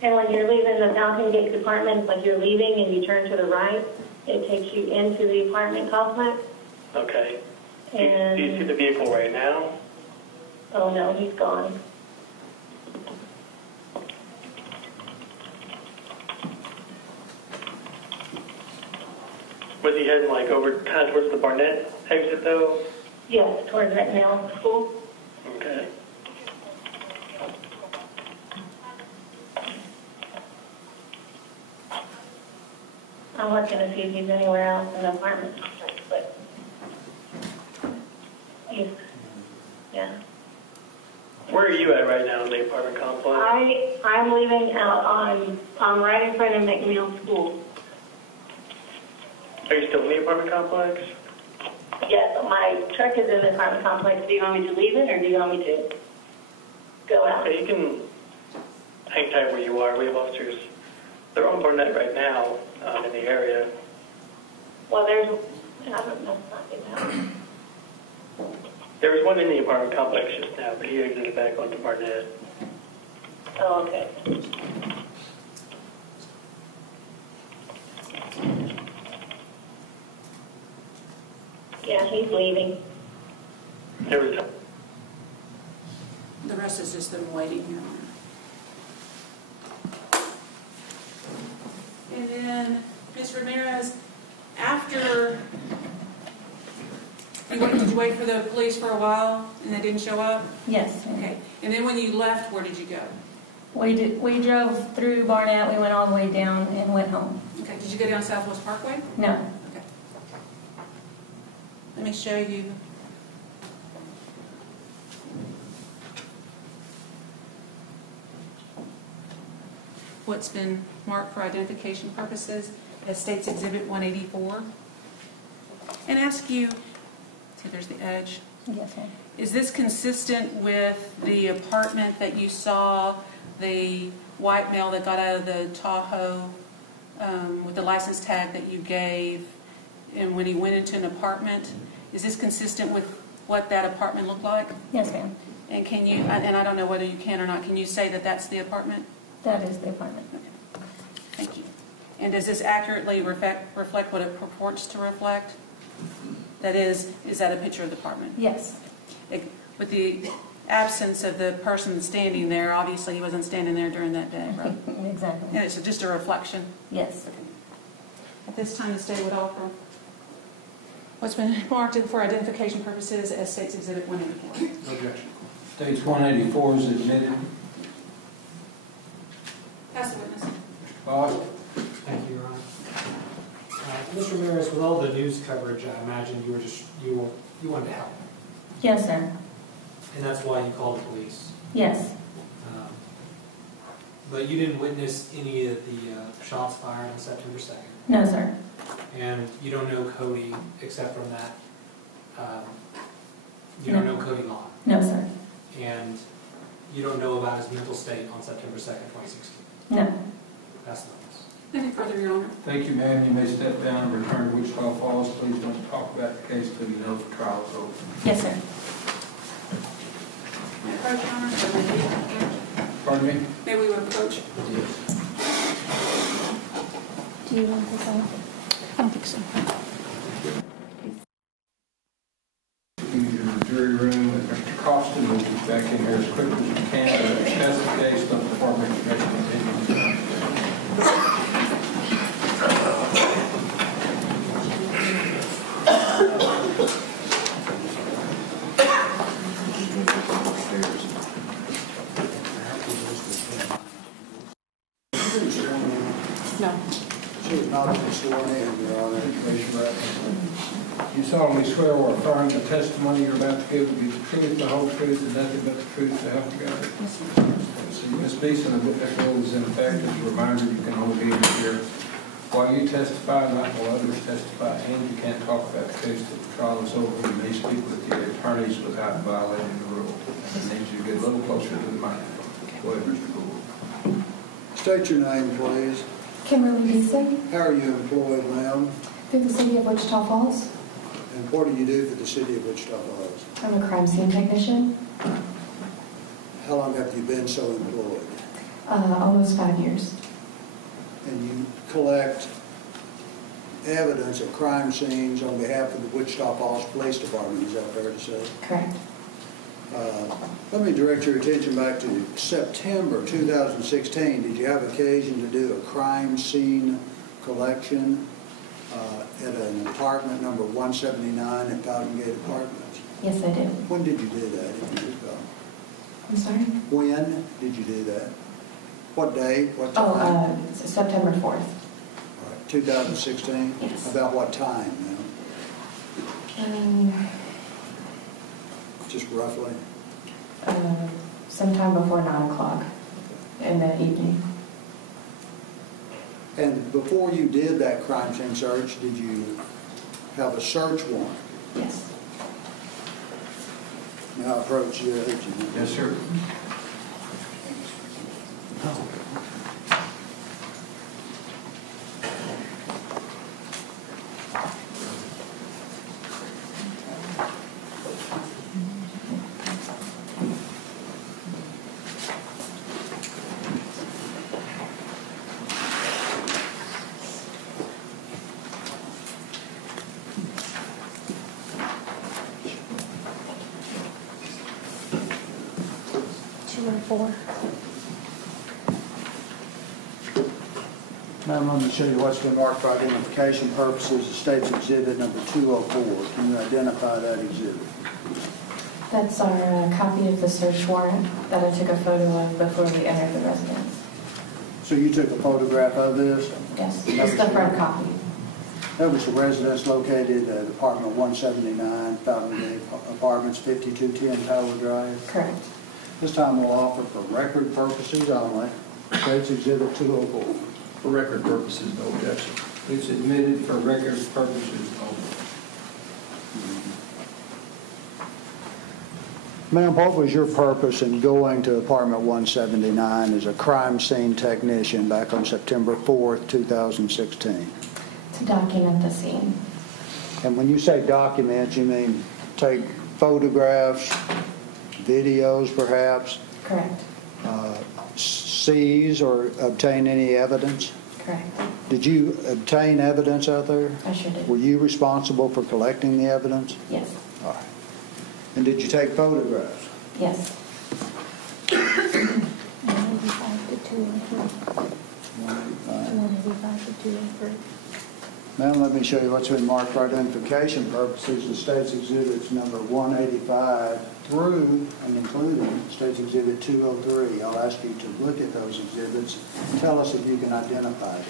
And when you're leaving the Falcon Gate department, like you're leaving and you turn to the right, it takes you into the apartment complex. Okay. And Do you see the vehicle right now? oh no, he's gone. Was he heading like over kind of towards the Barnett exit though? Yes, towards that now school. Okay. I'm looking to see if he's anywhere else in the apartment complex, but he's, yeah. Where are you at right now in the apartment complex? I'm leaving out on right in front of McNeil School. Are you still in the apartment complex? Yes, my truck is in the apartment complex. Do you want me to leave it or do you want me to go out? Okay, you can hang tight where you are. We have officers. They're on Barnett right now in the area. Well, I don't know, not There was one in the apartment complex just now, but he exited back onto Barnett. Oh, okay. Yeah, he's leaving. There was The rest is just them waiting here. And then, Ms. Ramirez, after, did you wait for the police for a while and they didn't show up? Yes. Okay. And then when you left, where did you go? We drove through Barnett, we went all the way down and went home. Okay. Did you go down Southwest Parkway? No. Okay. Let me show you. What's been marked for identification purposes as State's Exhibit 184. And ask you, see there's the edge. Yes, ma'am. Is this consistent with the apartment that you saw the white male that got out of the Tahoe with the license tag that you gave, and when he went into an apartment? Is this consistent with what that apartment looked like? Yes, ma'am. And can you, and I don't know whether you can or not, can you say that that's the apartment? That is the apartment. Okay. Thank you. And does this accurately reflect what it purports to reflect? That is that a picture of the apartment? Yes. With the absence of the person standing there, obviously he wasn't standing there during that day, right? Exactly. And it's just a reflection. Yes. At this time, the state would offer what's been marked for identification purposes as State's Exhibit 184. Objection. State's 184 is admitted. Pass the witness. Boss? Thank you, Your Honor. Ms. Ramirez, with all the news coverage, I imagine you wanted to help. Yes, sir. And that's why you called the police. Yes. But you didn't witness any of the shots fired on September 2nd. No, sir. And you don't know Kody except from that. You don't know Kody Lott. No, sir. And you don't know about his mental state on September 2nd, 2016. No. That's the witness. Anything further, Your Honor? Thank you, ma'am. You may step down and return to Wichita Falls. Please don't talk about the case till you know the trial is over. Yes, sir. May I approach, Your Honor? Or may we approach? Pardon me? May we approach? Yes. Do you want this on? I don't think so. Use your jury room. Mr. Costin will be back in here as quick as you can to discuss the case. Don't perform information opinions. No. She was not sworn in, Your Honor. Raise your right hand. You solemnly swear or affirm the testimony you're about to give will be the truth, the whole truth, and nothing but the truth, so help you God? Yes, sir. See, Ms. Beason, the witness rule is in effect. As a reminder, you can only be here while you testify, not while others testify, and you can't talk about the case till the trial is over. You may speak with your attorneys without violating the rule. I need you to get a little closer to the mic. Go ahead, Mr. Gould. State your name, please. Kimberly Beason, How are you employed, ma'am? through the city of Wichita Falls. And what do you do for the city of Wichita Falls? I'm a crime scene technician. How long have you been so employed? Almost 5 years. And you collect evidence at crime scenes on behalf of the Wichita Falls Police Department, is that fair to say? Correct. Let me direct your attention back to September 2016. Did you have occasion to do a crime scene collection at an apartment number 179 at Fountain Gate Apartments? Yes, I did. When did you do that? If you recall? I'm sorry? When did you do that? What day? What time? Oh, September 4th. All right, 2016? Yes. About what time, ma'am? Just roughly? Sometime before 9 o'clock in the evening. And before you did that crime scene search, did you have a search warrant? Yes. Now approach the judge. Yes, sir. Ma'am, let me show you what's been marked for identification purposes. The state's exhibit number 204. Can you identify that exhibit? That's our copy of the search warrant that I took a photo of before we entered the residence. So you took a photograph of this? Yes, just the front copy. That was the residence located at apartment 179, Fountain Gate Apartments, 5210 Tower Drive. Correct. This time we'll offer for record purposes only. State's exhibit 204. For record purposes, no objection. It's admitted for record purposes only. Ma'am, what was your purpose in going to apartment 179 as a crime scene technician back on September 4th, 2016? To document the scene. And when you say document, you mean take photographs, videos perhaps, Correct. seize or obtain any evidence? Correct. Did you obtain evidence out there? I sure did. Were you responsible for collecting the evidence? Yes. All right. And did you take photographs? Yes. 185 to 203. 185 to 203. Now let me show you what's been marked for identification purposes. The State's Exhibits number 185 through and including State's Exhibit 203. I'll ask you to look at those exhibits and tell us if you can identify them.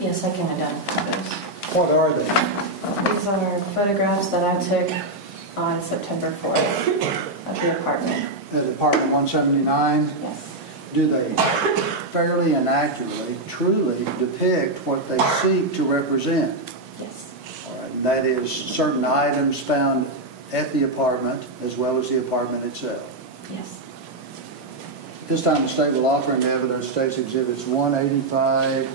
Yes, I can identify those. What are they? These are photographs that I took on September 4th of the apartment. At apartment 179? Yes. Do they fairly and accurately, truly depict what they seek to represent? Yes. All right. And that is certain items found at the apartment as well as the apartment itself. Yes. This time the State will offer into evidence State's Exhibits 185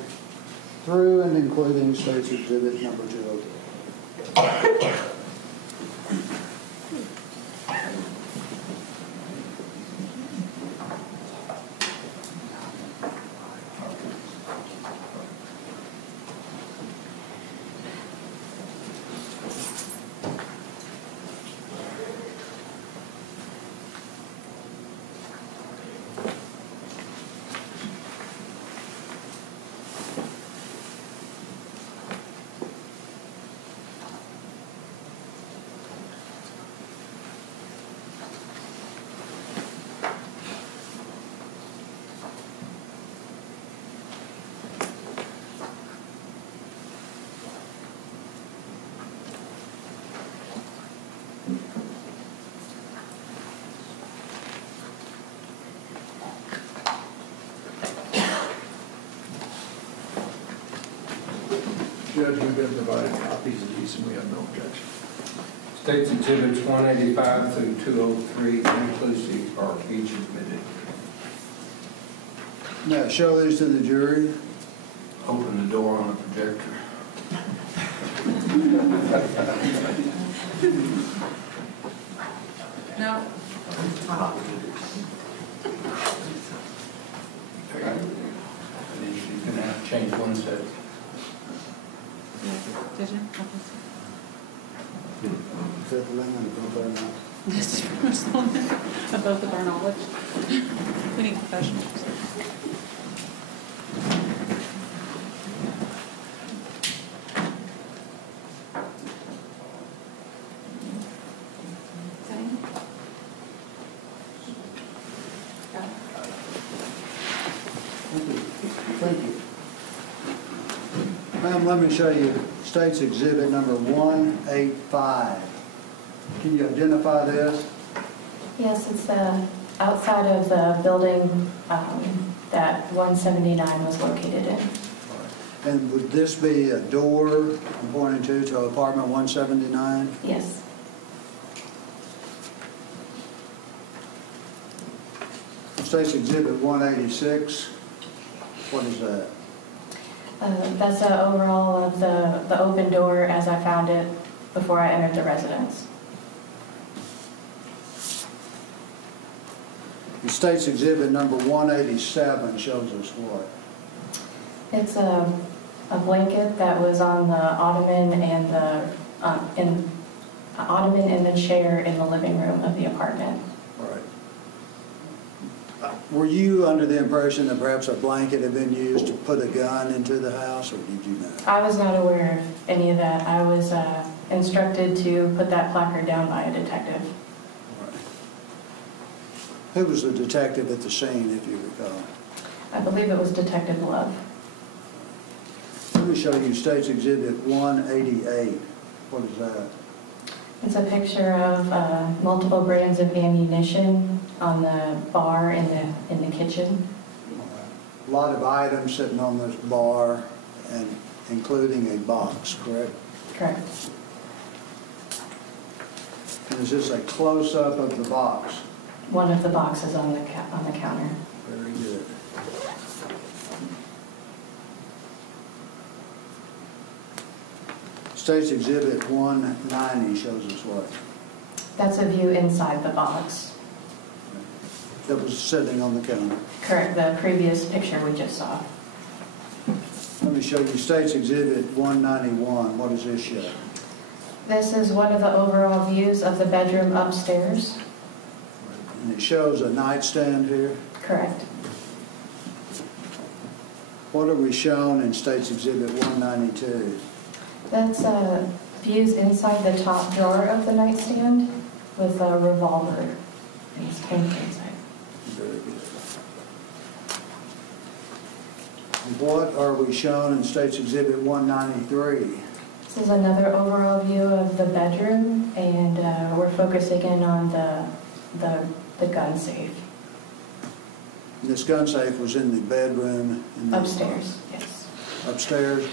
through and including State's Exhibit number 203. Judge, we've been provided copies of these and we have no objection. State's Exhibits 185 through 203 inclusive are each admitted. Now, show these to the jury. Open the door on the projector. No? And then you're going to have to change one set. Did you? Is that the lemon or both are not? This is pretty much the limit of both of our knowledge. We need professionals. Thank you. Ma'am, let me show you State's Exhibit number 185. Can you identify this? Yes, it's outside of the building that 179 was located in. And would this be a door I'm pointing to apartment 179? Yes. State's Exhibit 186, what is that? That's an overall of the open door as I found it before I entered the residence. The State's Exhibit number 187 shows us what? It's a blanket that was on the ottoman and ottoman and the chair in the living room of the apartment. All right. Were you under the impression that perhaps a blanket had been used to put a gun into the house, or did you not? I was not aware of any of that. I was instructed to put that placard down by a detective. All right. Who was the detective at the scene, if you recall? I believe it was Detective Love. Let me show you State's Exhibit 188. What is that? It's a picture of multiple brands of ammunition on the bar in the kitchen. A lot of items sitting on this bar, and including a box, correct? Correct. And is this a close-up of the box? One of the boxes on the counter. Very good. State's Exhibit 190 shows us what? That's a view inside the box. That was sitting on the counter. Correct, the previous picture we just saw. Let me show you State's Exhibit 191. What does this show? This is one of the overall views of the bedroom upstairs. And it shows a nightstand here. Correct. What are we shown in State's Exhibit 192? That's views inside the top drawer of the nightstand with a revolver. And it's pinned inside. Very good. And what are we shown in State's Exhibit 193? This is another overall view of the bedroom, and we're focusing in on the gun safe. And this gun safe was in the bedroom? Upstairs, yes. Upstairs?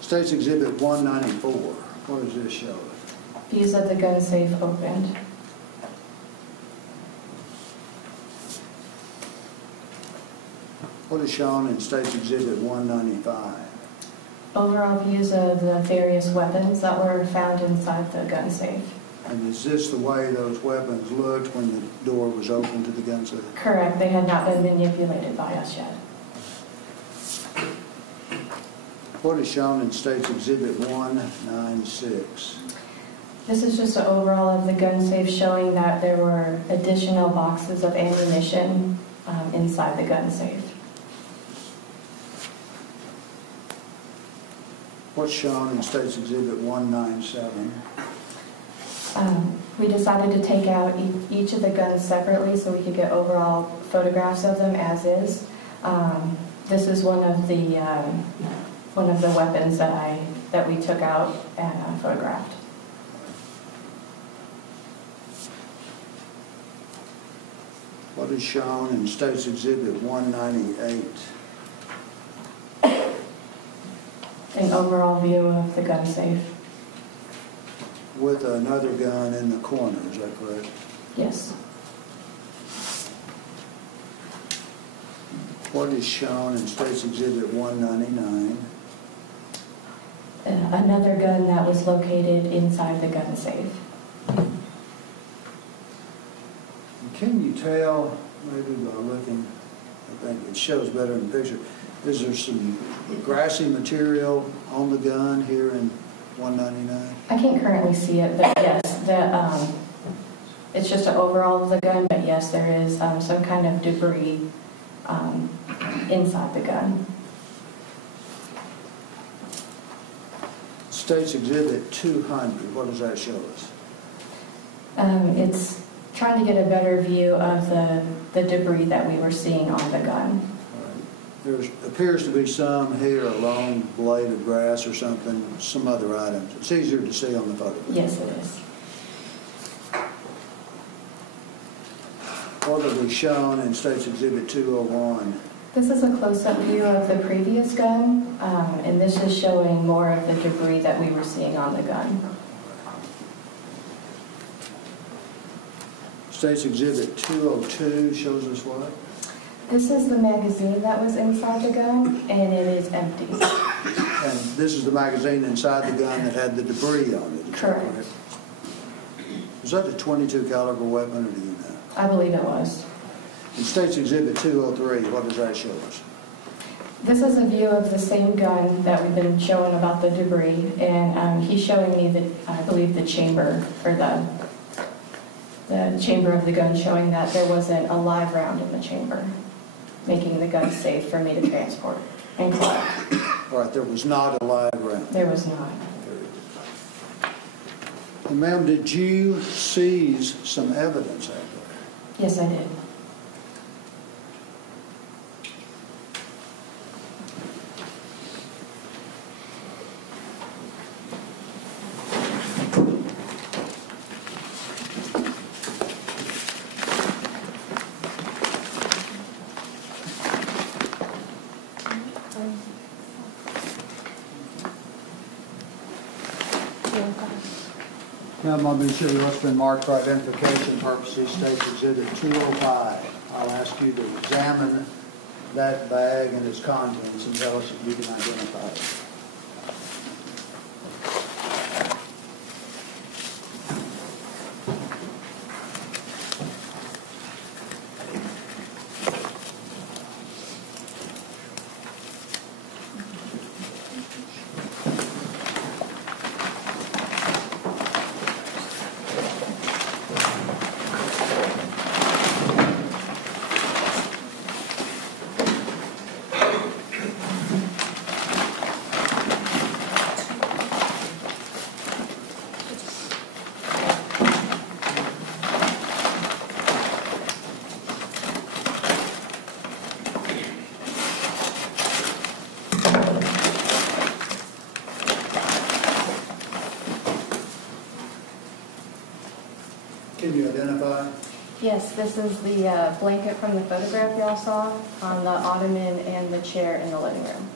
State's Exhibit 194. What does this show? Views of the gun safe opened. What is shown in State's Exhibit 195? Overall views of the various weapons that were found inside the gun safe. And is this the way those weapons looked when the door was open to the gun safe? Correct. They had not been manipulated by us yet. What is shown in State's Exhibit 196? This is just an overall of the gun safe showing that there were additional boxes of ammunition inside the gun safe. What's shown in State's Exhibit 197? We decided to take out each of the guns separately so we could get overall photographs of them as is. This is one of the weapons that we took out and photographed. What is shown in State's Exhibit 198? An overall view of the gun safe. With another gun in the corner, is that correct? Yes. What is shown in State's Exhibit 199? Another gun that was located inside the gun safe. Can you tell, maybe by looking, I think it shows better in the picture, is there some grassy material on the gun here in 199? I can't currently see it, but yes, it's just an overall of the gun, but yes, there is some kind of debris inside the gun. State's Exhibit 200, what does that show us? It's trying to get a better view of the debris that we were seeing on the gun. There appears to be some here, a long blade of grass or something, some other items. It's easier to see on the photograph. Yes, it is. What have we shown in State's Exhibit 201? This is a close-up view of the previous gun, and this is showing more of the debris that we were seeing on the gun. State's Exhibit 202 shows us what? This is the magazine that was inside the gun, and it is empty. And this is the magazine inside the gun that had the debris on it. Correct. Was that a .22 caliber weapon, or do you know? I believe it was. In State's Exhibit 203, what does that show us? This is a view of the same gun that we've been showing about the debris, and he's showing me I believe the chamber, or the chamber of the gun, showing that there wasn't a live round in the chamber, making the gun safe for me to transport and collect. All right, there was not a live round. There was not. And ma'am, did you seize some evidence out there? Yes, I did. Now, I'm going to be sure what's been marked for identification purposes states Exhibit 205. I'll ask you to examine that bag and its contents and tell us if you can identify it. Can you identify? Yes, this is the blanket from the photograph y'all saw on the ottoman and the chair in the living room.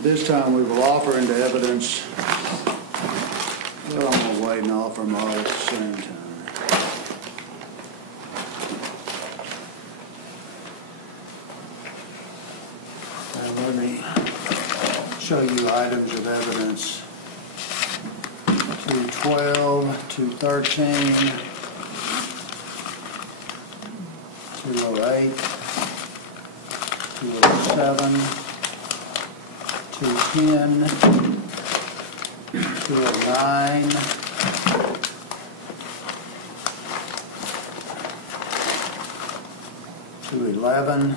This time we will offer into evidence, well, I'm going to wait and offer them all at the same time. And let me show you items of evidence. 212, 213, 208, 207, 210, 209, 211,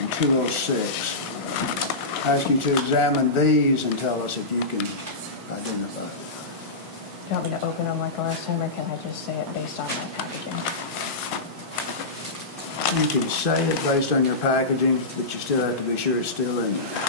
and 206. I ask you to examine these and tell us if you can identify. Do you want me to open them like last time, or can I just say it based on my packaging? You can say it based on your packaging, but you still have to be sure it's still in there.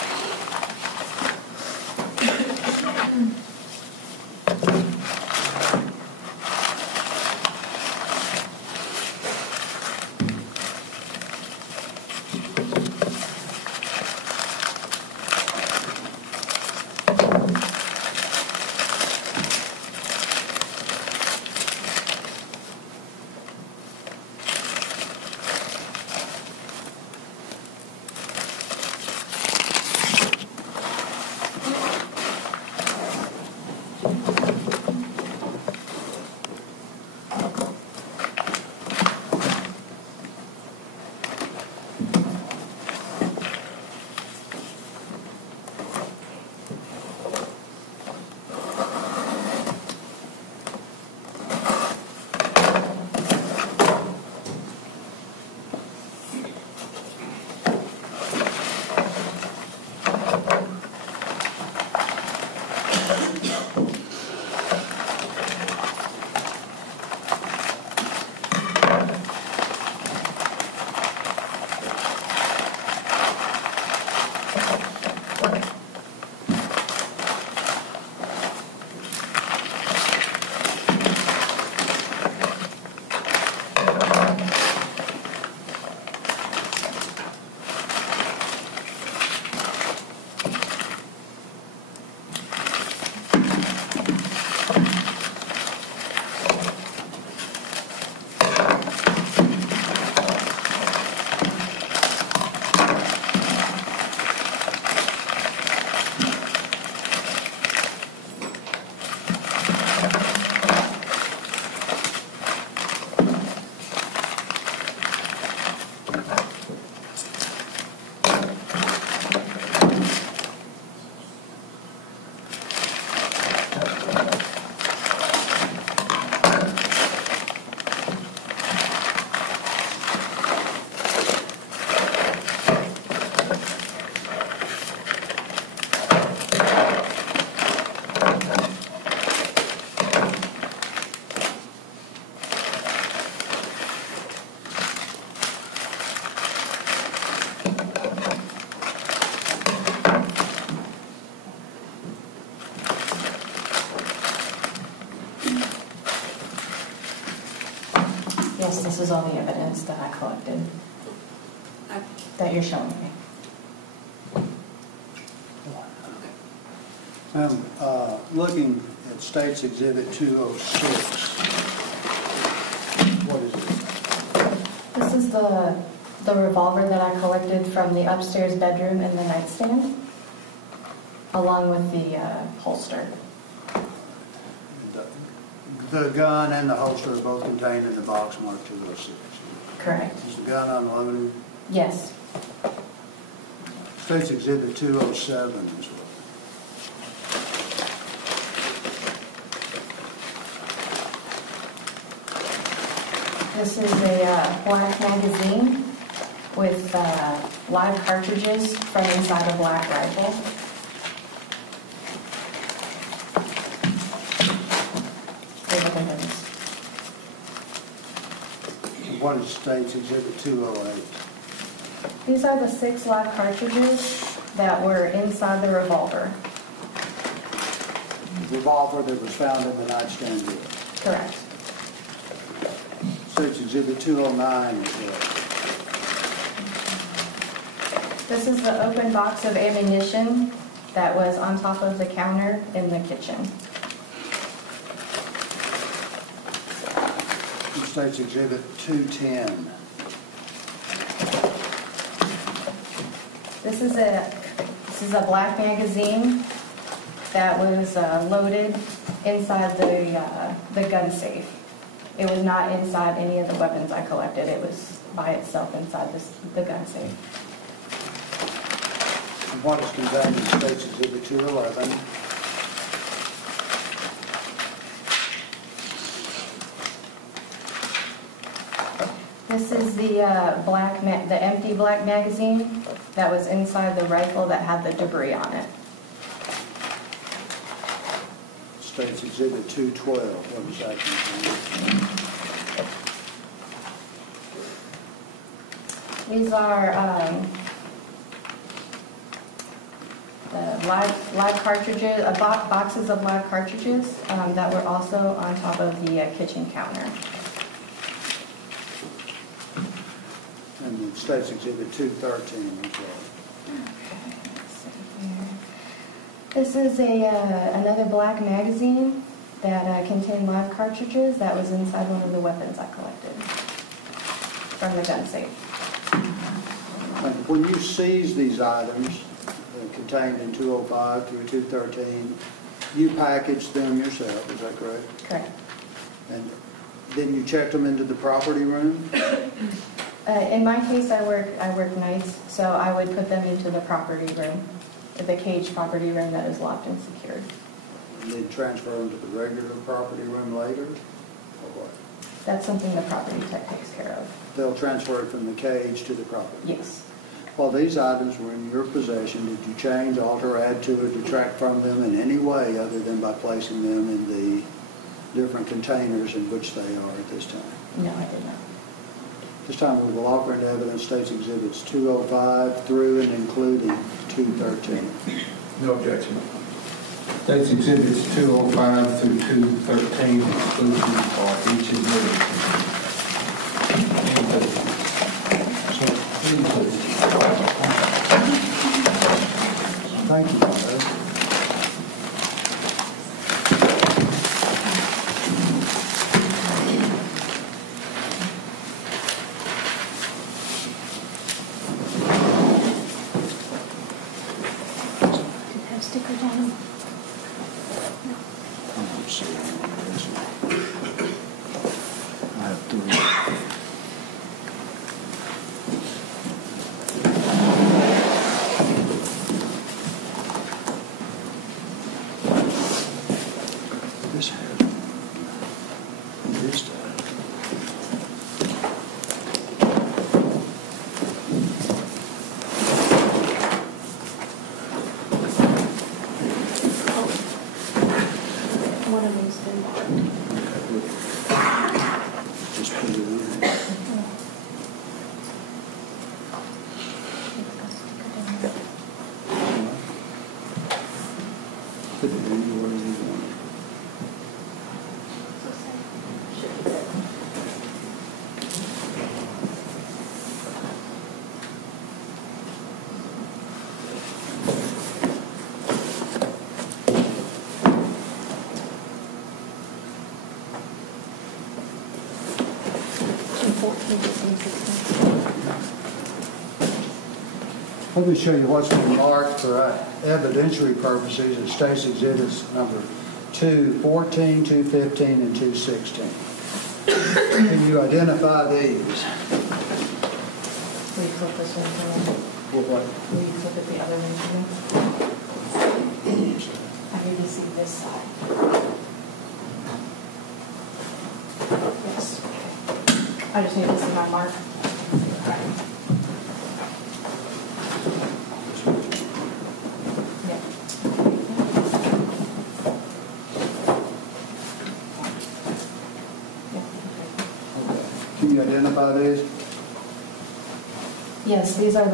this is all the evidence that I collected that you're showing me. I'm looking at State's Exhibit 206. What is it? This is the revolver that I collected from the upstairs bedroom in the nightstand, along with the holster. The gun and the holster are both contained in the box marked 206. Correct. Is the gun unloaded? Yes. State's Exhibit 207 as well. This is a black magazine with live cartridges from inside a black rifle. What is State's Exhibit 208? These are the 6 live cartridges that were inside the revolver. Revolver that was found in the nightstand here. Correct. State's Exhibit 209 as well. This is the open box of ammunition that was on top of the counter in the kitchen. State's Exhibit 210. This is a black magazine that was loaded inside the gun safe. It was not inside any of the weapons I collected. It was by itself inside the gun safe. And what is contained in State's Exhibit 211? This is the empty black magazine that was inside the rifle that had the debris on it. State's Exhibit 212. What does that contain? These are the live cartridges, boxes of live cartridges that were also on top of the kitchen counter. And the State's Exhibit 213 as well. This is another black magazine that contained live cartridges that was inside one of the weapons I collected from the gun safe. When you seize these items contained in 205 through 213, you packaged them yourself, is that correct? Correct. And then you checked them into the property room? In my case, I work nights, so I would put them into the property room, the cage property room that is locked and secured. And then transfer them to the regular property room later? Or what? That's something the property tech takes care of. They'll transfer it from the cage to the property? Yes. While these items were in your possession, did you change, alter, add to, or detract from them in any way other than by placing them in the different containers in which they are at this time? No, I did not. This time we will offer into evidence State's Exhibits 205 through and including 213. No objection. State's Exhibits 205 through 213 exclusive are each admitted. Thank you, Bob. Let me show you what's been marked for evidentiary purposes at State's Exhibits number 214, 215, and 216. Can you identify these? Will you flip this one for me? What? Will you flip it the other way for me? I need to see this side. Yes. I just need to see my mark. Yeah. Can you identify these? Yes, these are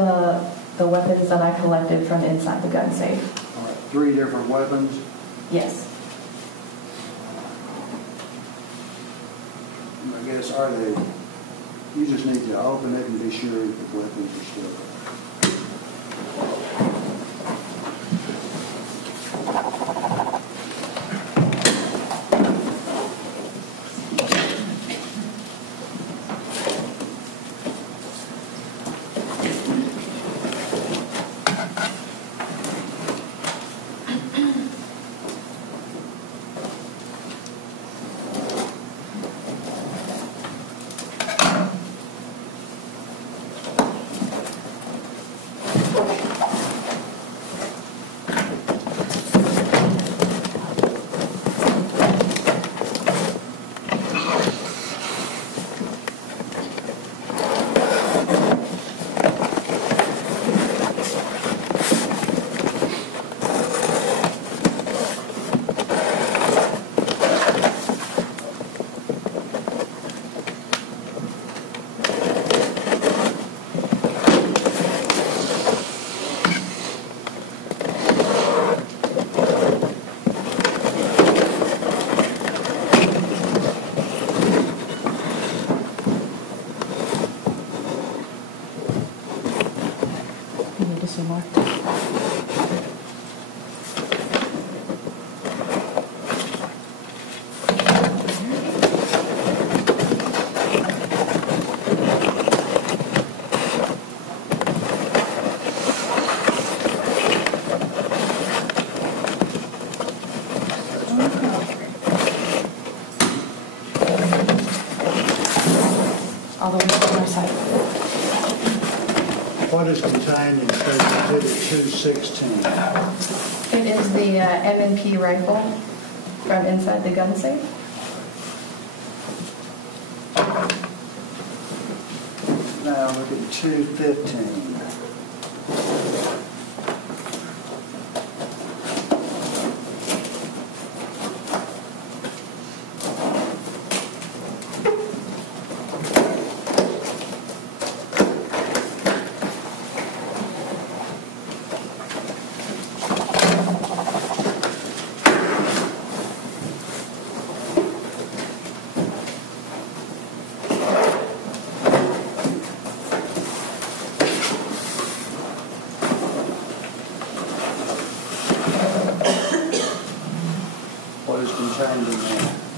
the weapons that I collected from inside the gun safe. All right, 3 different weapons. Yes. I guess, are they, you just need to open it and be sure that the weapons are still there. All the way to the other side. What is contained in Exhibit 216? It is the M&P rifle from inside the gun safe. Now look at 215.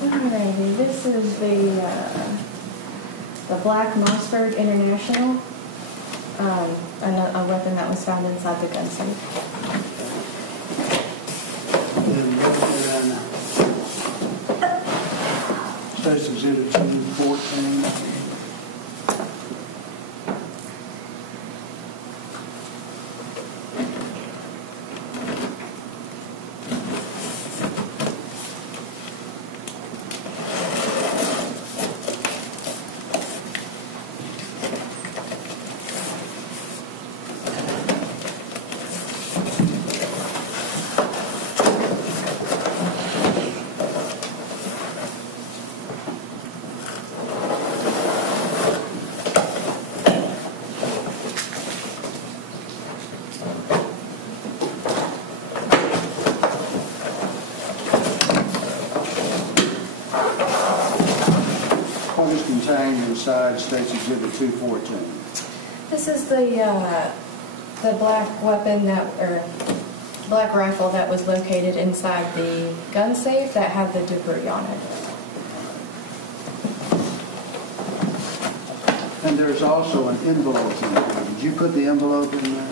Alrighty, this is the Black Mossberg International, a weapon that was found inside the gun safe. State's Exhibit 214. Contained inside State's Exhibit 214. This is the black weapon black rifle that was located inside the gun safe that had the debris on it. And there's also an envelope in there. Did you put the envelope in there?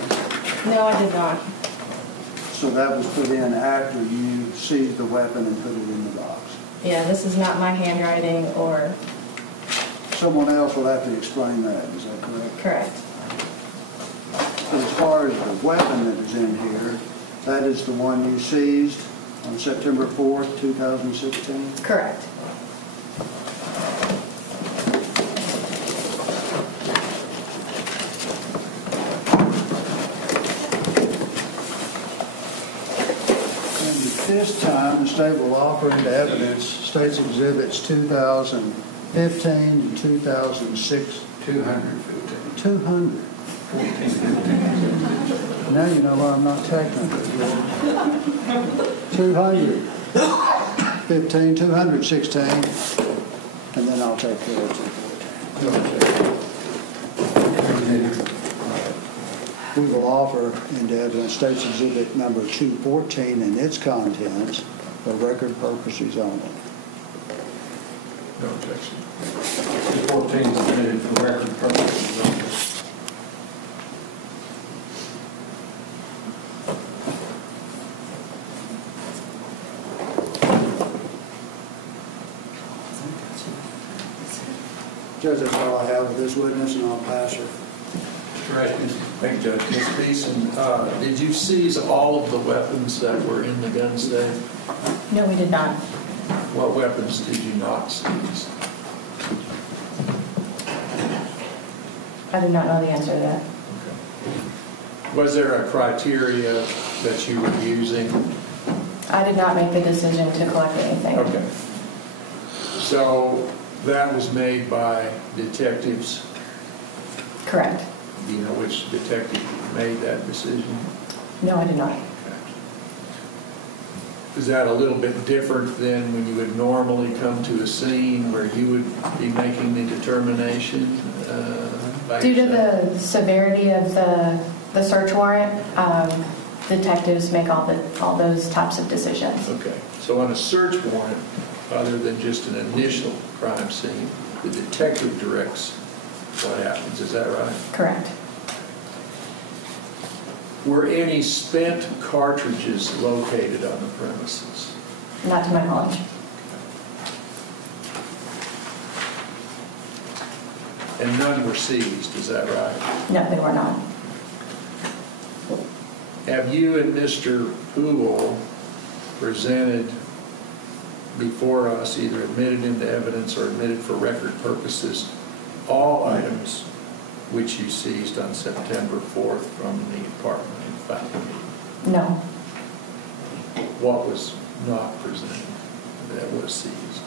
No, I did not. So that was put in after you seized the weapon and put it in the box? Yeah, this is not my handwriting or... Someone else will have to explain that, is that correct? Correct. As far as the weapon that is in here, that is the one you seized on September 4th, 2016? Correct. This time, the state will offer into evidence State's Exhibits 2015 and 2006. 215. 200. Now you know why I'm not technical. 215, 216, and then I'll take care of 214. We will offer into evidence State's Exhibit number 214 and its contents for record purposes only. No objection. 214 is submitted for record purposes only. Judge, that's all I have with this witness, and I'll pass her. Right. Thank you, Judge. Ms. Beason, did you seize all of the weapons that were in the gun safe? No, we did not. What weapons did you not seize? I do not know the answer to that. Okay. Was there a criteria that you were using? I did not make the decision to collect anything. Okay. So that was made by detectives? Correct. Do you know which detective made that decision? No, I did not. Okay. Is that a little bit different than when you would normally come to a scene where you would be making the determination? Due to the severity of the search warrant, detectives make all those types of decisions. Okay. So on a search warrant, other than just an initial crime scene, the detective directs what happens. Is that right? Correct. Were any spent cartridges located on the premises? Not to my knowledge. And none were seized, is that right? No, they were not. Have you and Mr. Poole presented before us, either admitted into evidence or admitted for record purposes, all items which you seized on September 4th from the apartment in Fountain? No. What was not presented that was seized?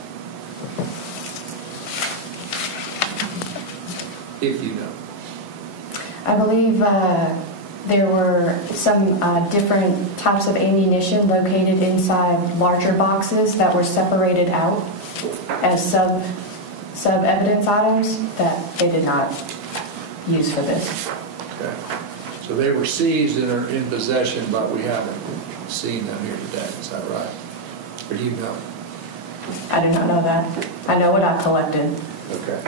If you know. I believe there were some different types of ammunition located inside larger boxes that were separated out as sub-evidence items that they did not use for this. Okay. So they were seized and are in possession, but we haven't seen them here today. Is that right? Or do you know? I do not know that. I know what I collected. Okay.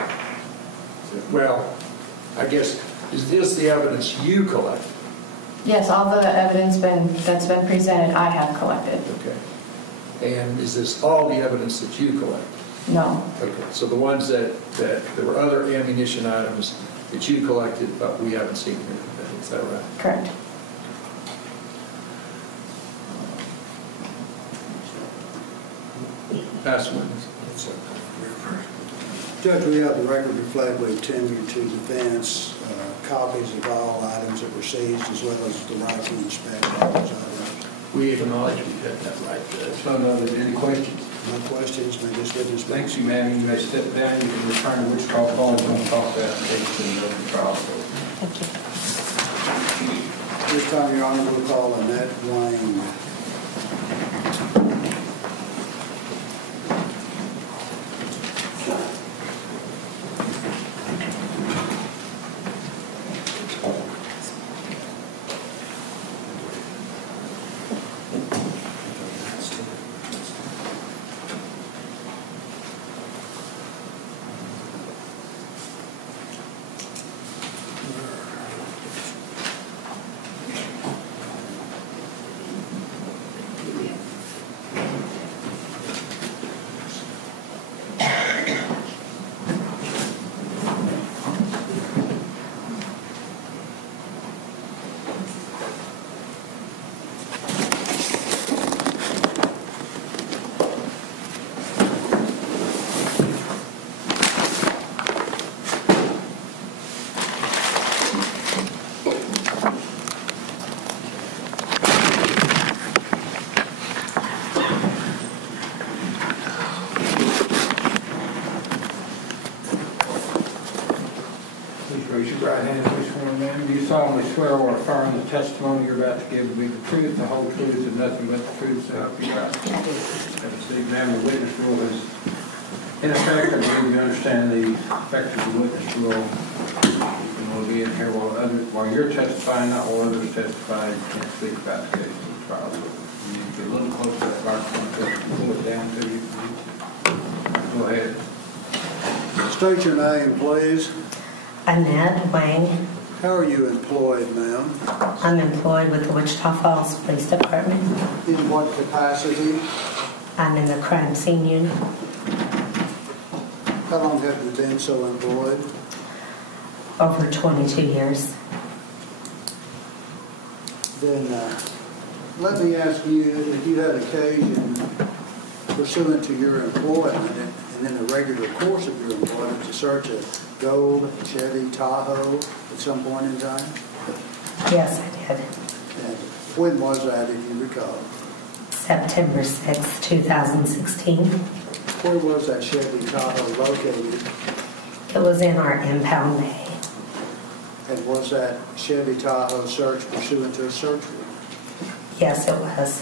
Well, I guess, is this the evidence you collected? Yes, all the evidence that's been presented, I have collected. Okay. And is this all the evidence that you collected? No. Okay. So the ones that there were other ammunition items that you collected, but we haven't seen here today. Is that right? Correct. Pass witness. Judge, we have the record reflect we've tendered to the defense copies of all items that were seized, as well as the right to inspect all those items. We acknowledge we had that right, Judge. So, any questions? No questions, may this witness be? Thanks, you, ma'am. You may step down. You can return to Wichita College and talk about the case in the trial court. Thank you. This time, Your Honor, we'll call Annette Wang. swear or affirm the testimony you're about to give will be the truth, the whole truth, and nothing but the truth, so help you God? I do. Ma'am, the witness rule is in effect. I believe you understand the effect of the witness rule. You will be in here while you're testifying, not while others testify. You can't speak about the case of the trial. You need to get a little closer to that microphone so you can pull it down to you. Go ahead. State your name, please. Annette Wang. How are you employed, ma'am? I'm employed with the Wichita Falls Police Department. In what capacity? I'm in the crime scene unit. How long have you been so employed? Over 22 years. Then let me ask you if you had occasion pursuant to your employment and in the regular course of your employment to search a gold Chevy Tahoe at some point in time? Yes, I did. And when was that, if you recall? September 6, 2016. Where was that Chevy Tahoe located? It was in our impound bay. And was that Chevy Tahoe search pursuant to a search warrant? Yes, it was.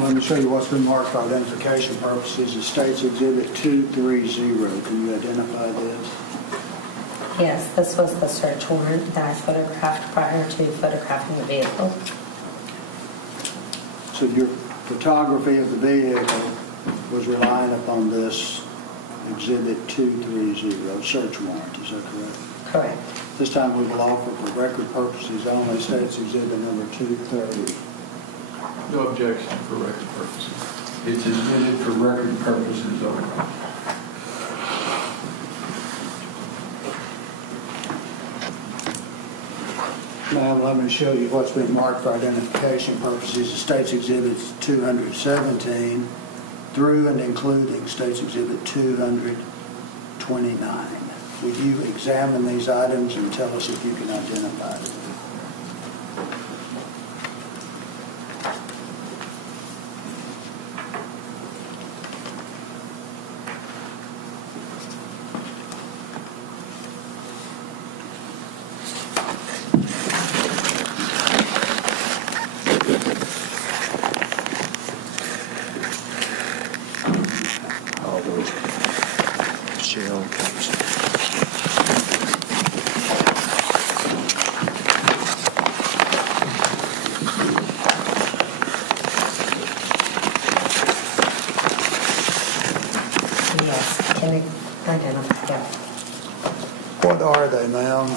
Let me show you what's been marked for identification purposes. The State's Exhibit 230. Can you identify this? Yes, this was the search warrant that I photographed prior to photographing the vehicle. So your photography of the vehicle was relying upon this Exhibit 230 search warrant. Is that correct? Correct. This time we will offer for record purposes only State's Exhibit number 230. No objection for record purposes. It's admitted for record purposes only. Now let me show you what's been marked for identification purposes. The State's Exhibits 217 through and including State's Exhibit 229. Would you examine these items and tell us if you can identify them? What are they, ma'am?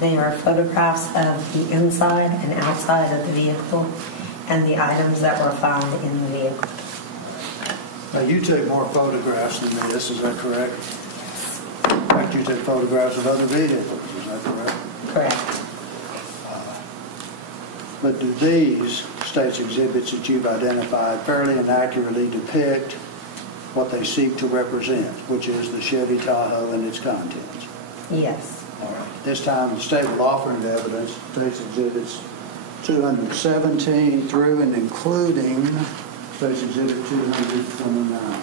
They are photographs of the inside and outside of the vehicle and the items that were found in the vehicle. Now, you took more photographs than this, is that correct? In fact, you took photographs of other vehicles, is that correct? Correct. But do these State's exhibits that you've identified fairly and accurately depict what they seek to represent, which is the Chevy Tahoe and its contents? Yes. All right. This time, the State will offer into evidence State's Exhibits 217 through and including State's Exhibit 229.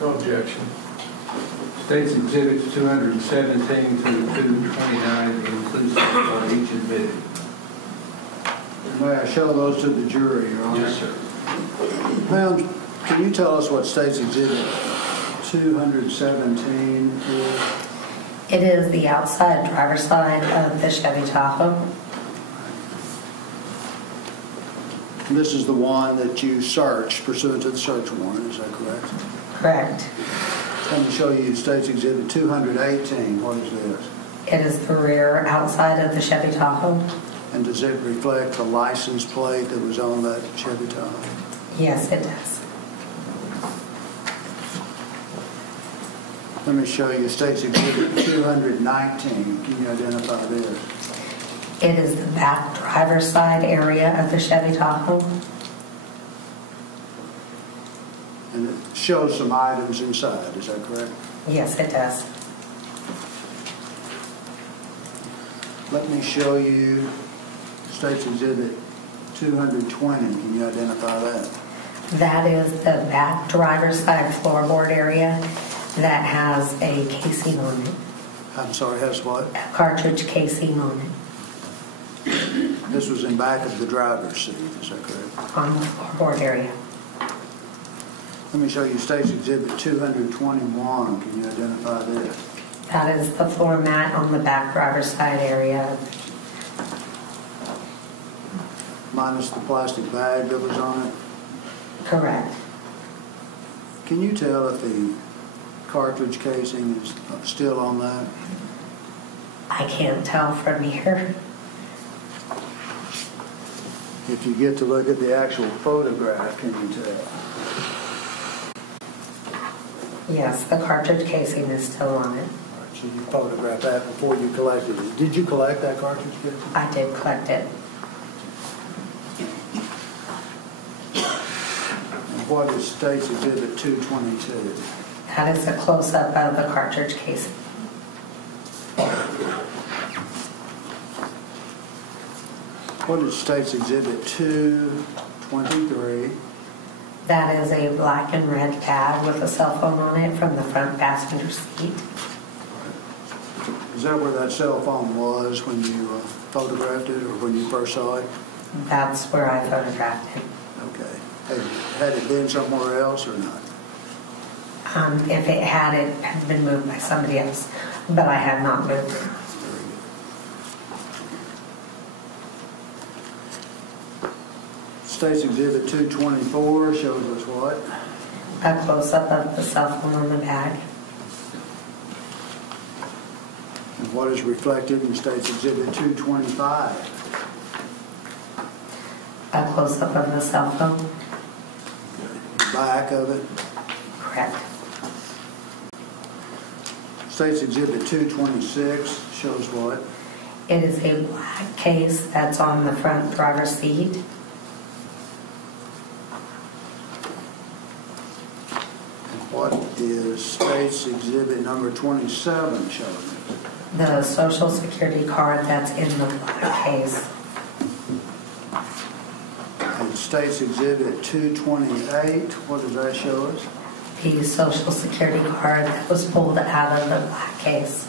No objection. State's Exhibits 217 through 229 inclusive on each admitted. May I show those to the jury, Your Honor? Yes, sir. Ma'am, can you tell us what State's Exhibit 217 is? It is the outside driver's side of the Chevy Tahoe. This is the one that you searched pursuant to the search warrant, is that correct? Correct. Let me show you State's Exhibit 218. What is this? It is the rear outside of the Chevy Tahoe. And does it reflect the license plate that was on that Chevy Tahoe? Yes, it does. Let me show you State's Exhibit 219. Can you identify this? It is the back driver's side area of the Chevy Tahoe. And it shows some items inside, is that correct? Yes, it does. Let me show you State's Exhibit 220. Can you identify that? That is the back driver's side floorboard area that has a casing on it, I'm sorry, has what? a cartridge casing on it, This was in back of the driver's seat, is that correct? on the floorboard area. Let me show you State's Exhibit 221. Can you identify this? That is the floor mat on the back driver's side area. Minus the plastic bag that was on it. Correct. Can you tell if the cartridge casing is still on that? I can't tell from here. If you get to look at the actual photograph, can you tell? Yes, the cartridge casing is still on it. All right, so you photographed that before you collected it. Did you collect that cartridge casing? I did collect it. And what is State's Exhibit 222? That is a close-up of the cartridge casing. What is State's Exhibit 223? That is a black and red bag with a cell phone on it from the front passenger seat. Is that where that cell phone was when you photographed it or when you first saw it? That's where I photographed it. Okay. Had it been somewhere else or not? If it had been moved by somebody else, but I had not moved it. State's Exhibit 224 shows us what? A close-up of the cell phone on the bag. And what is reflected in State's Exhibit 225? A close-up of the cell phone. Back of it. Correct. State's Exhibit 226 shows what? It is a black case that's on the front driver's seat. What is State's Exhibit number 27 showing us? The Social Security card that's in the black case. And State's Exhibit 228, what does that show us? The Social Security card that was pulled out of the black case.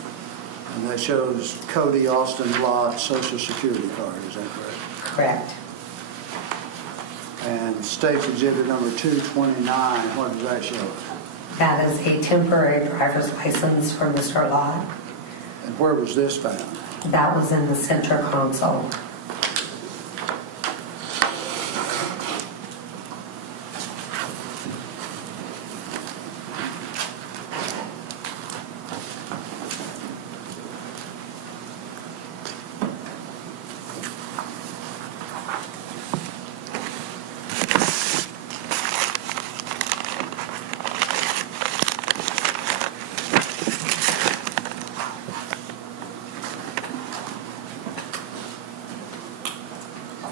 And that shows Kody Lott Social Security card, is that correct? Correct. And State's Exhibit number 229, what does that show us? That is a temporary driver's license for Mr. Lott. And where was this found? That was in the center console.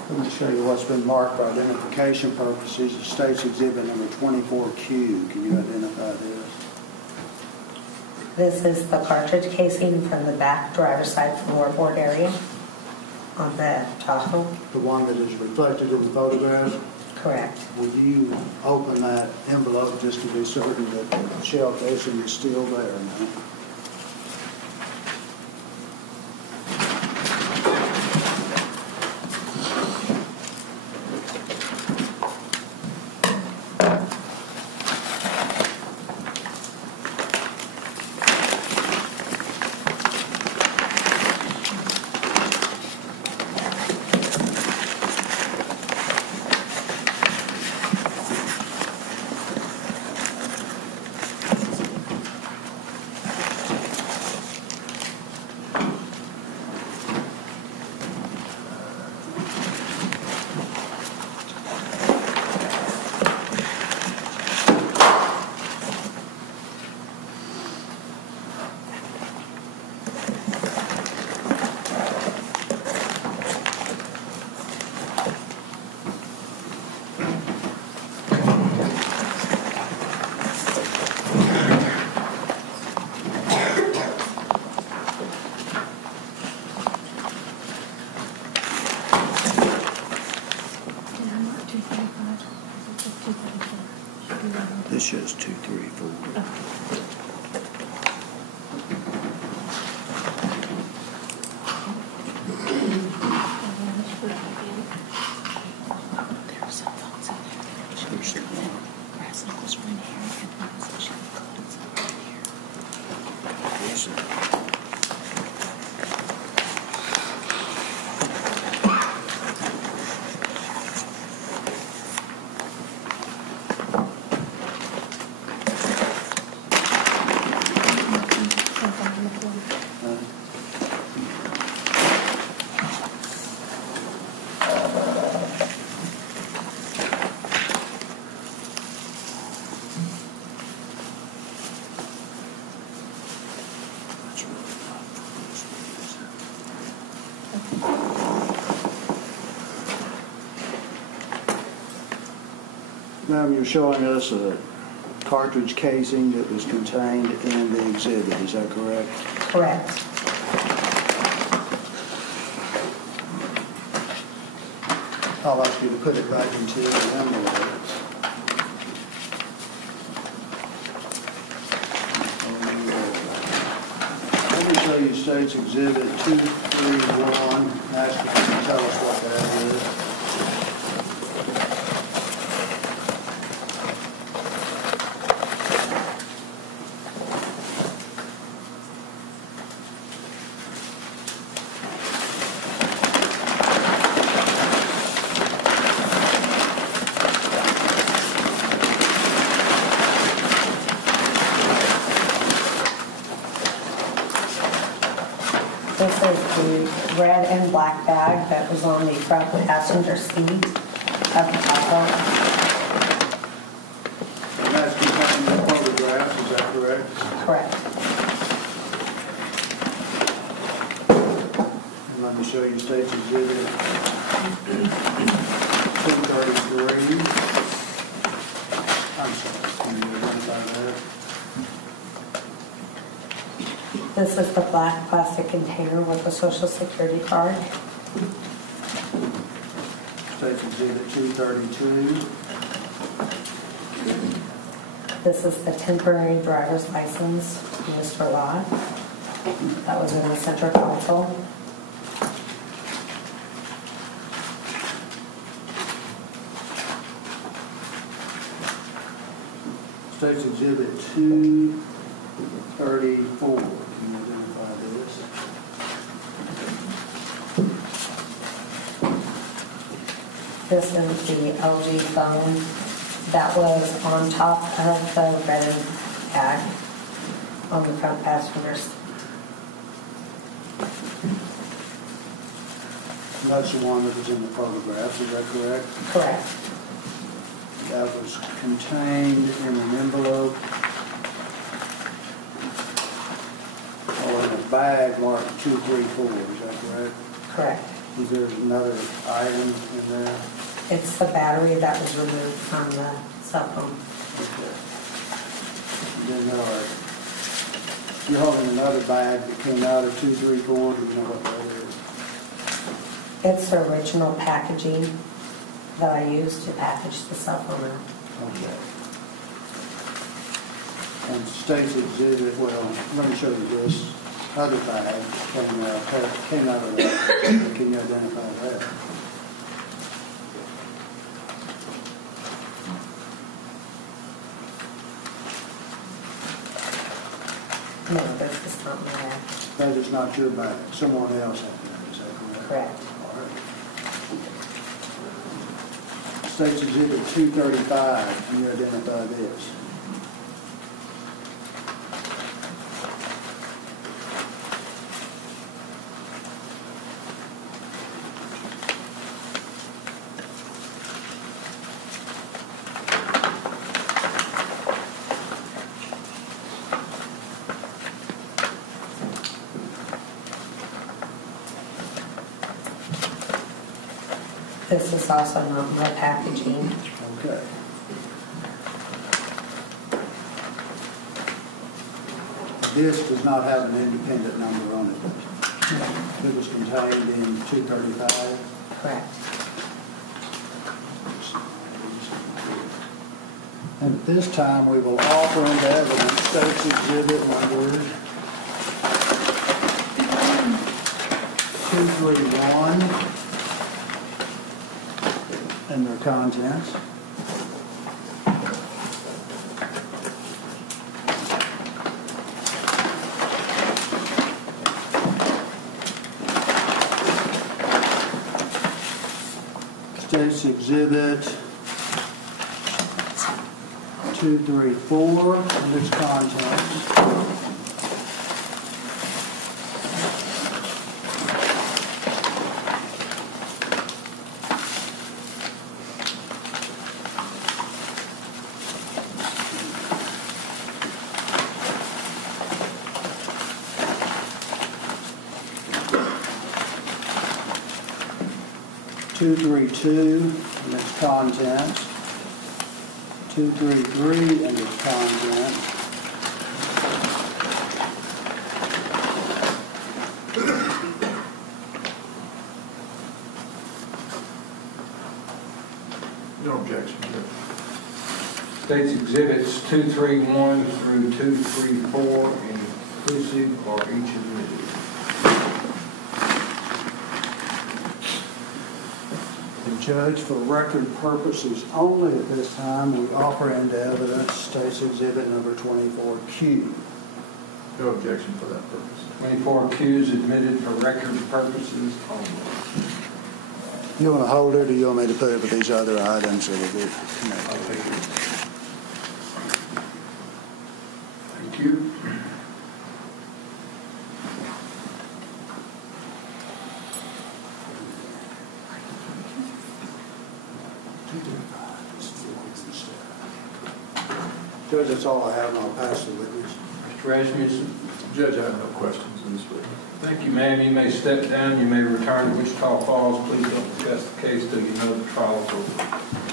Let me show you what's been marked for identification purposes. It states exhibit number 24Q. Can you identify this? This is the cartridge casing from the back driver's side floorboard area on the Tahoe. The one that is reflected in the photograph? Correct. Will you open that envelope just to be certain that the shell casing is still there now? This shows 2, 3, 4. Ma'am, you're showing us a cartridge casing that was contained in the exhibit, is that correct? Correct. I'll ask you to put it back into the envelope. Let me show you State's Exhibit 231. Ask you to tell us what that is. This is the red and black bag that was on the front passenger seat of the Tahoe. And that's contained in the photographs, is that correct? Correct. And let me show you State's Exhibit 233. I'm sorry, can you identify that? This is the black plastic container with the Social Security card. State's Exhibit 232. This is the temporary driver's license, Mr. Lott. That was in the center console. State's Exhibit 234. Can you identify this? This is the LG phone that was on top of the red bag on the front passenger seat. That's the one that was in the photographs, is that correct? Correct. That was contained in an envelope or in a bag marked 234, is that correct? Correct. Is there another item in there? It's the battery that was removed from the cell phone. Okay. Then you're holding another bag that came out of 234. Do you know what that is? It's the original packaging that I used to package the cell phone out. Okay. And state's exhibit, well, let me show you this other bag came out of that. Can you identify that? No, this is not my bag. That is not your bag. Someone else had that. Is that correct? Correct. All right. State's exhibit 235. Can you identify this? This is also not my packaging. Okay. This does not have an independent number on it. It was contained in 235. Correct. And at this time, we will offer into evidence State's Exhibit number 231 and their contents. State's Exhibit 234 and its contents. Two, 232 and its contents. 233 and its contents. No objection. State's exhibits 231 through 234 inclusive or each admitted. Judge, for record purposes only at this time, we offer into evidence State's Exhibit number 24Q. No objection for that purpose. 24 Qs admitted for record purposes only. You want to hold it, or you want me to put it with these other items that will be I'll connected? take it. Thank you. Judge, that's all I have, and I'll pass the witness. Mr. Rasmussen. Judge, I have no questions in this witness. Thank you, ma'am. You may step down. You may return to Wichita Falls. Please don't discuss the case till you know the trial is over.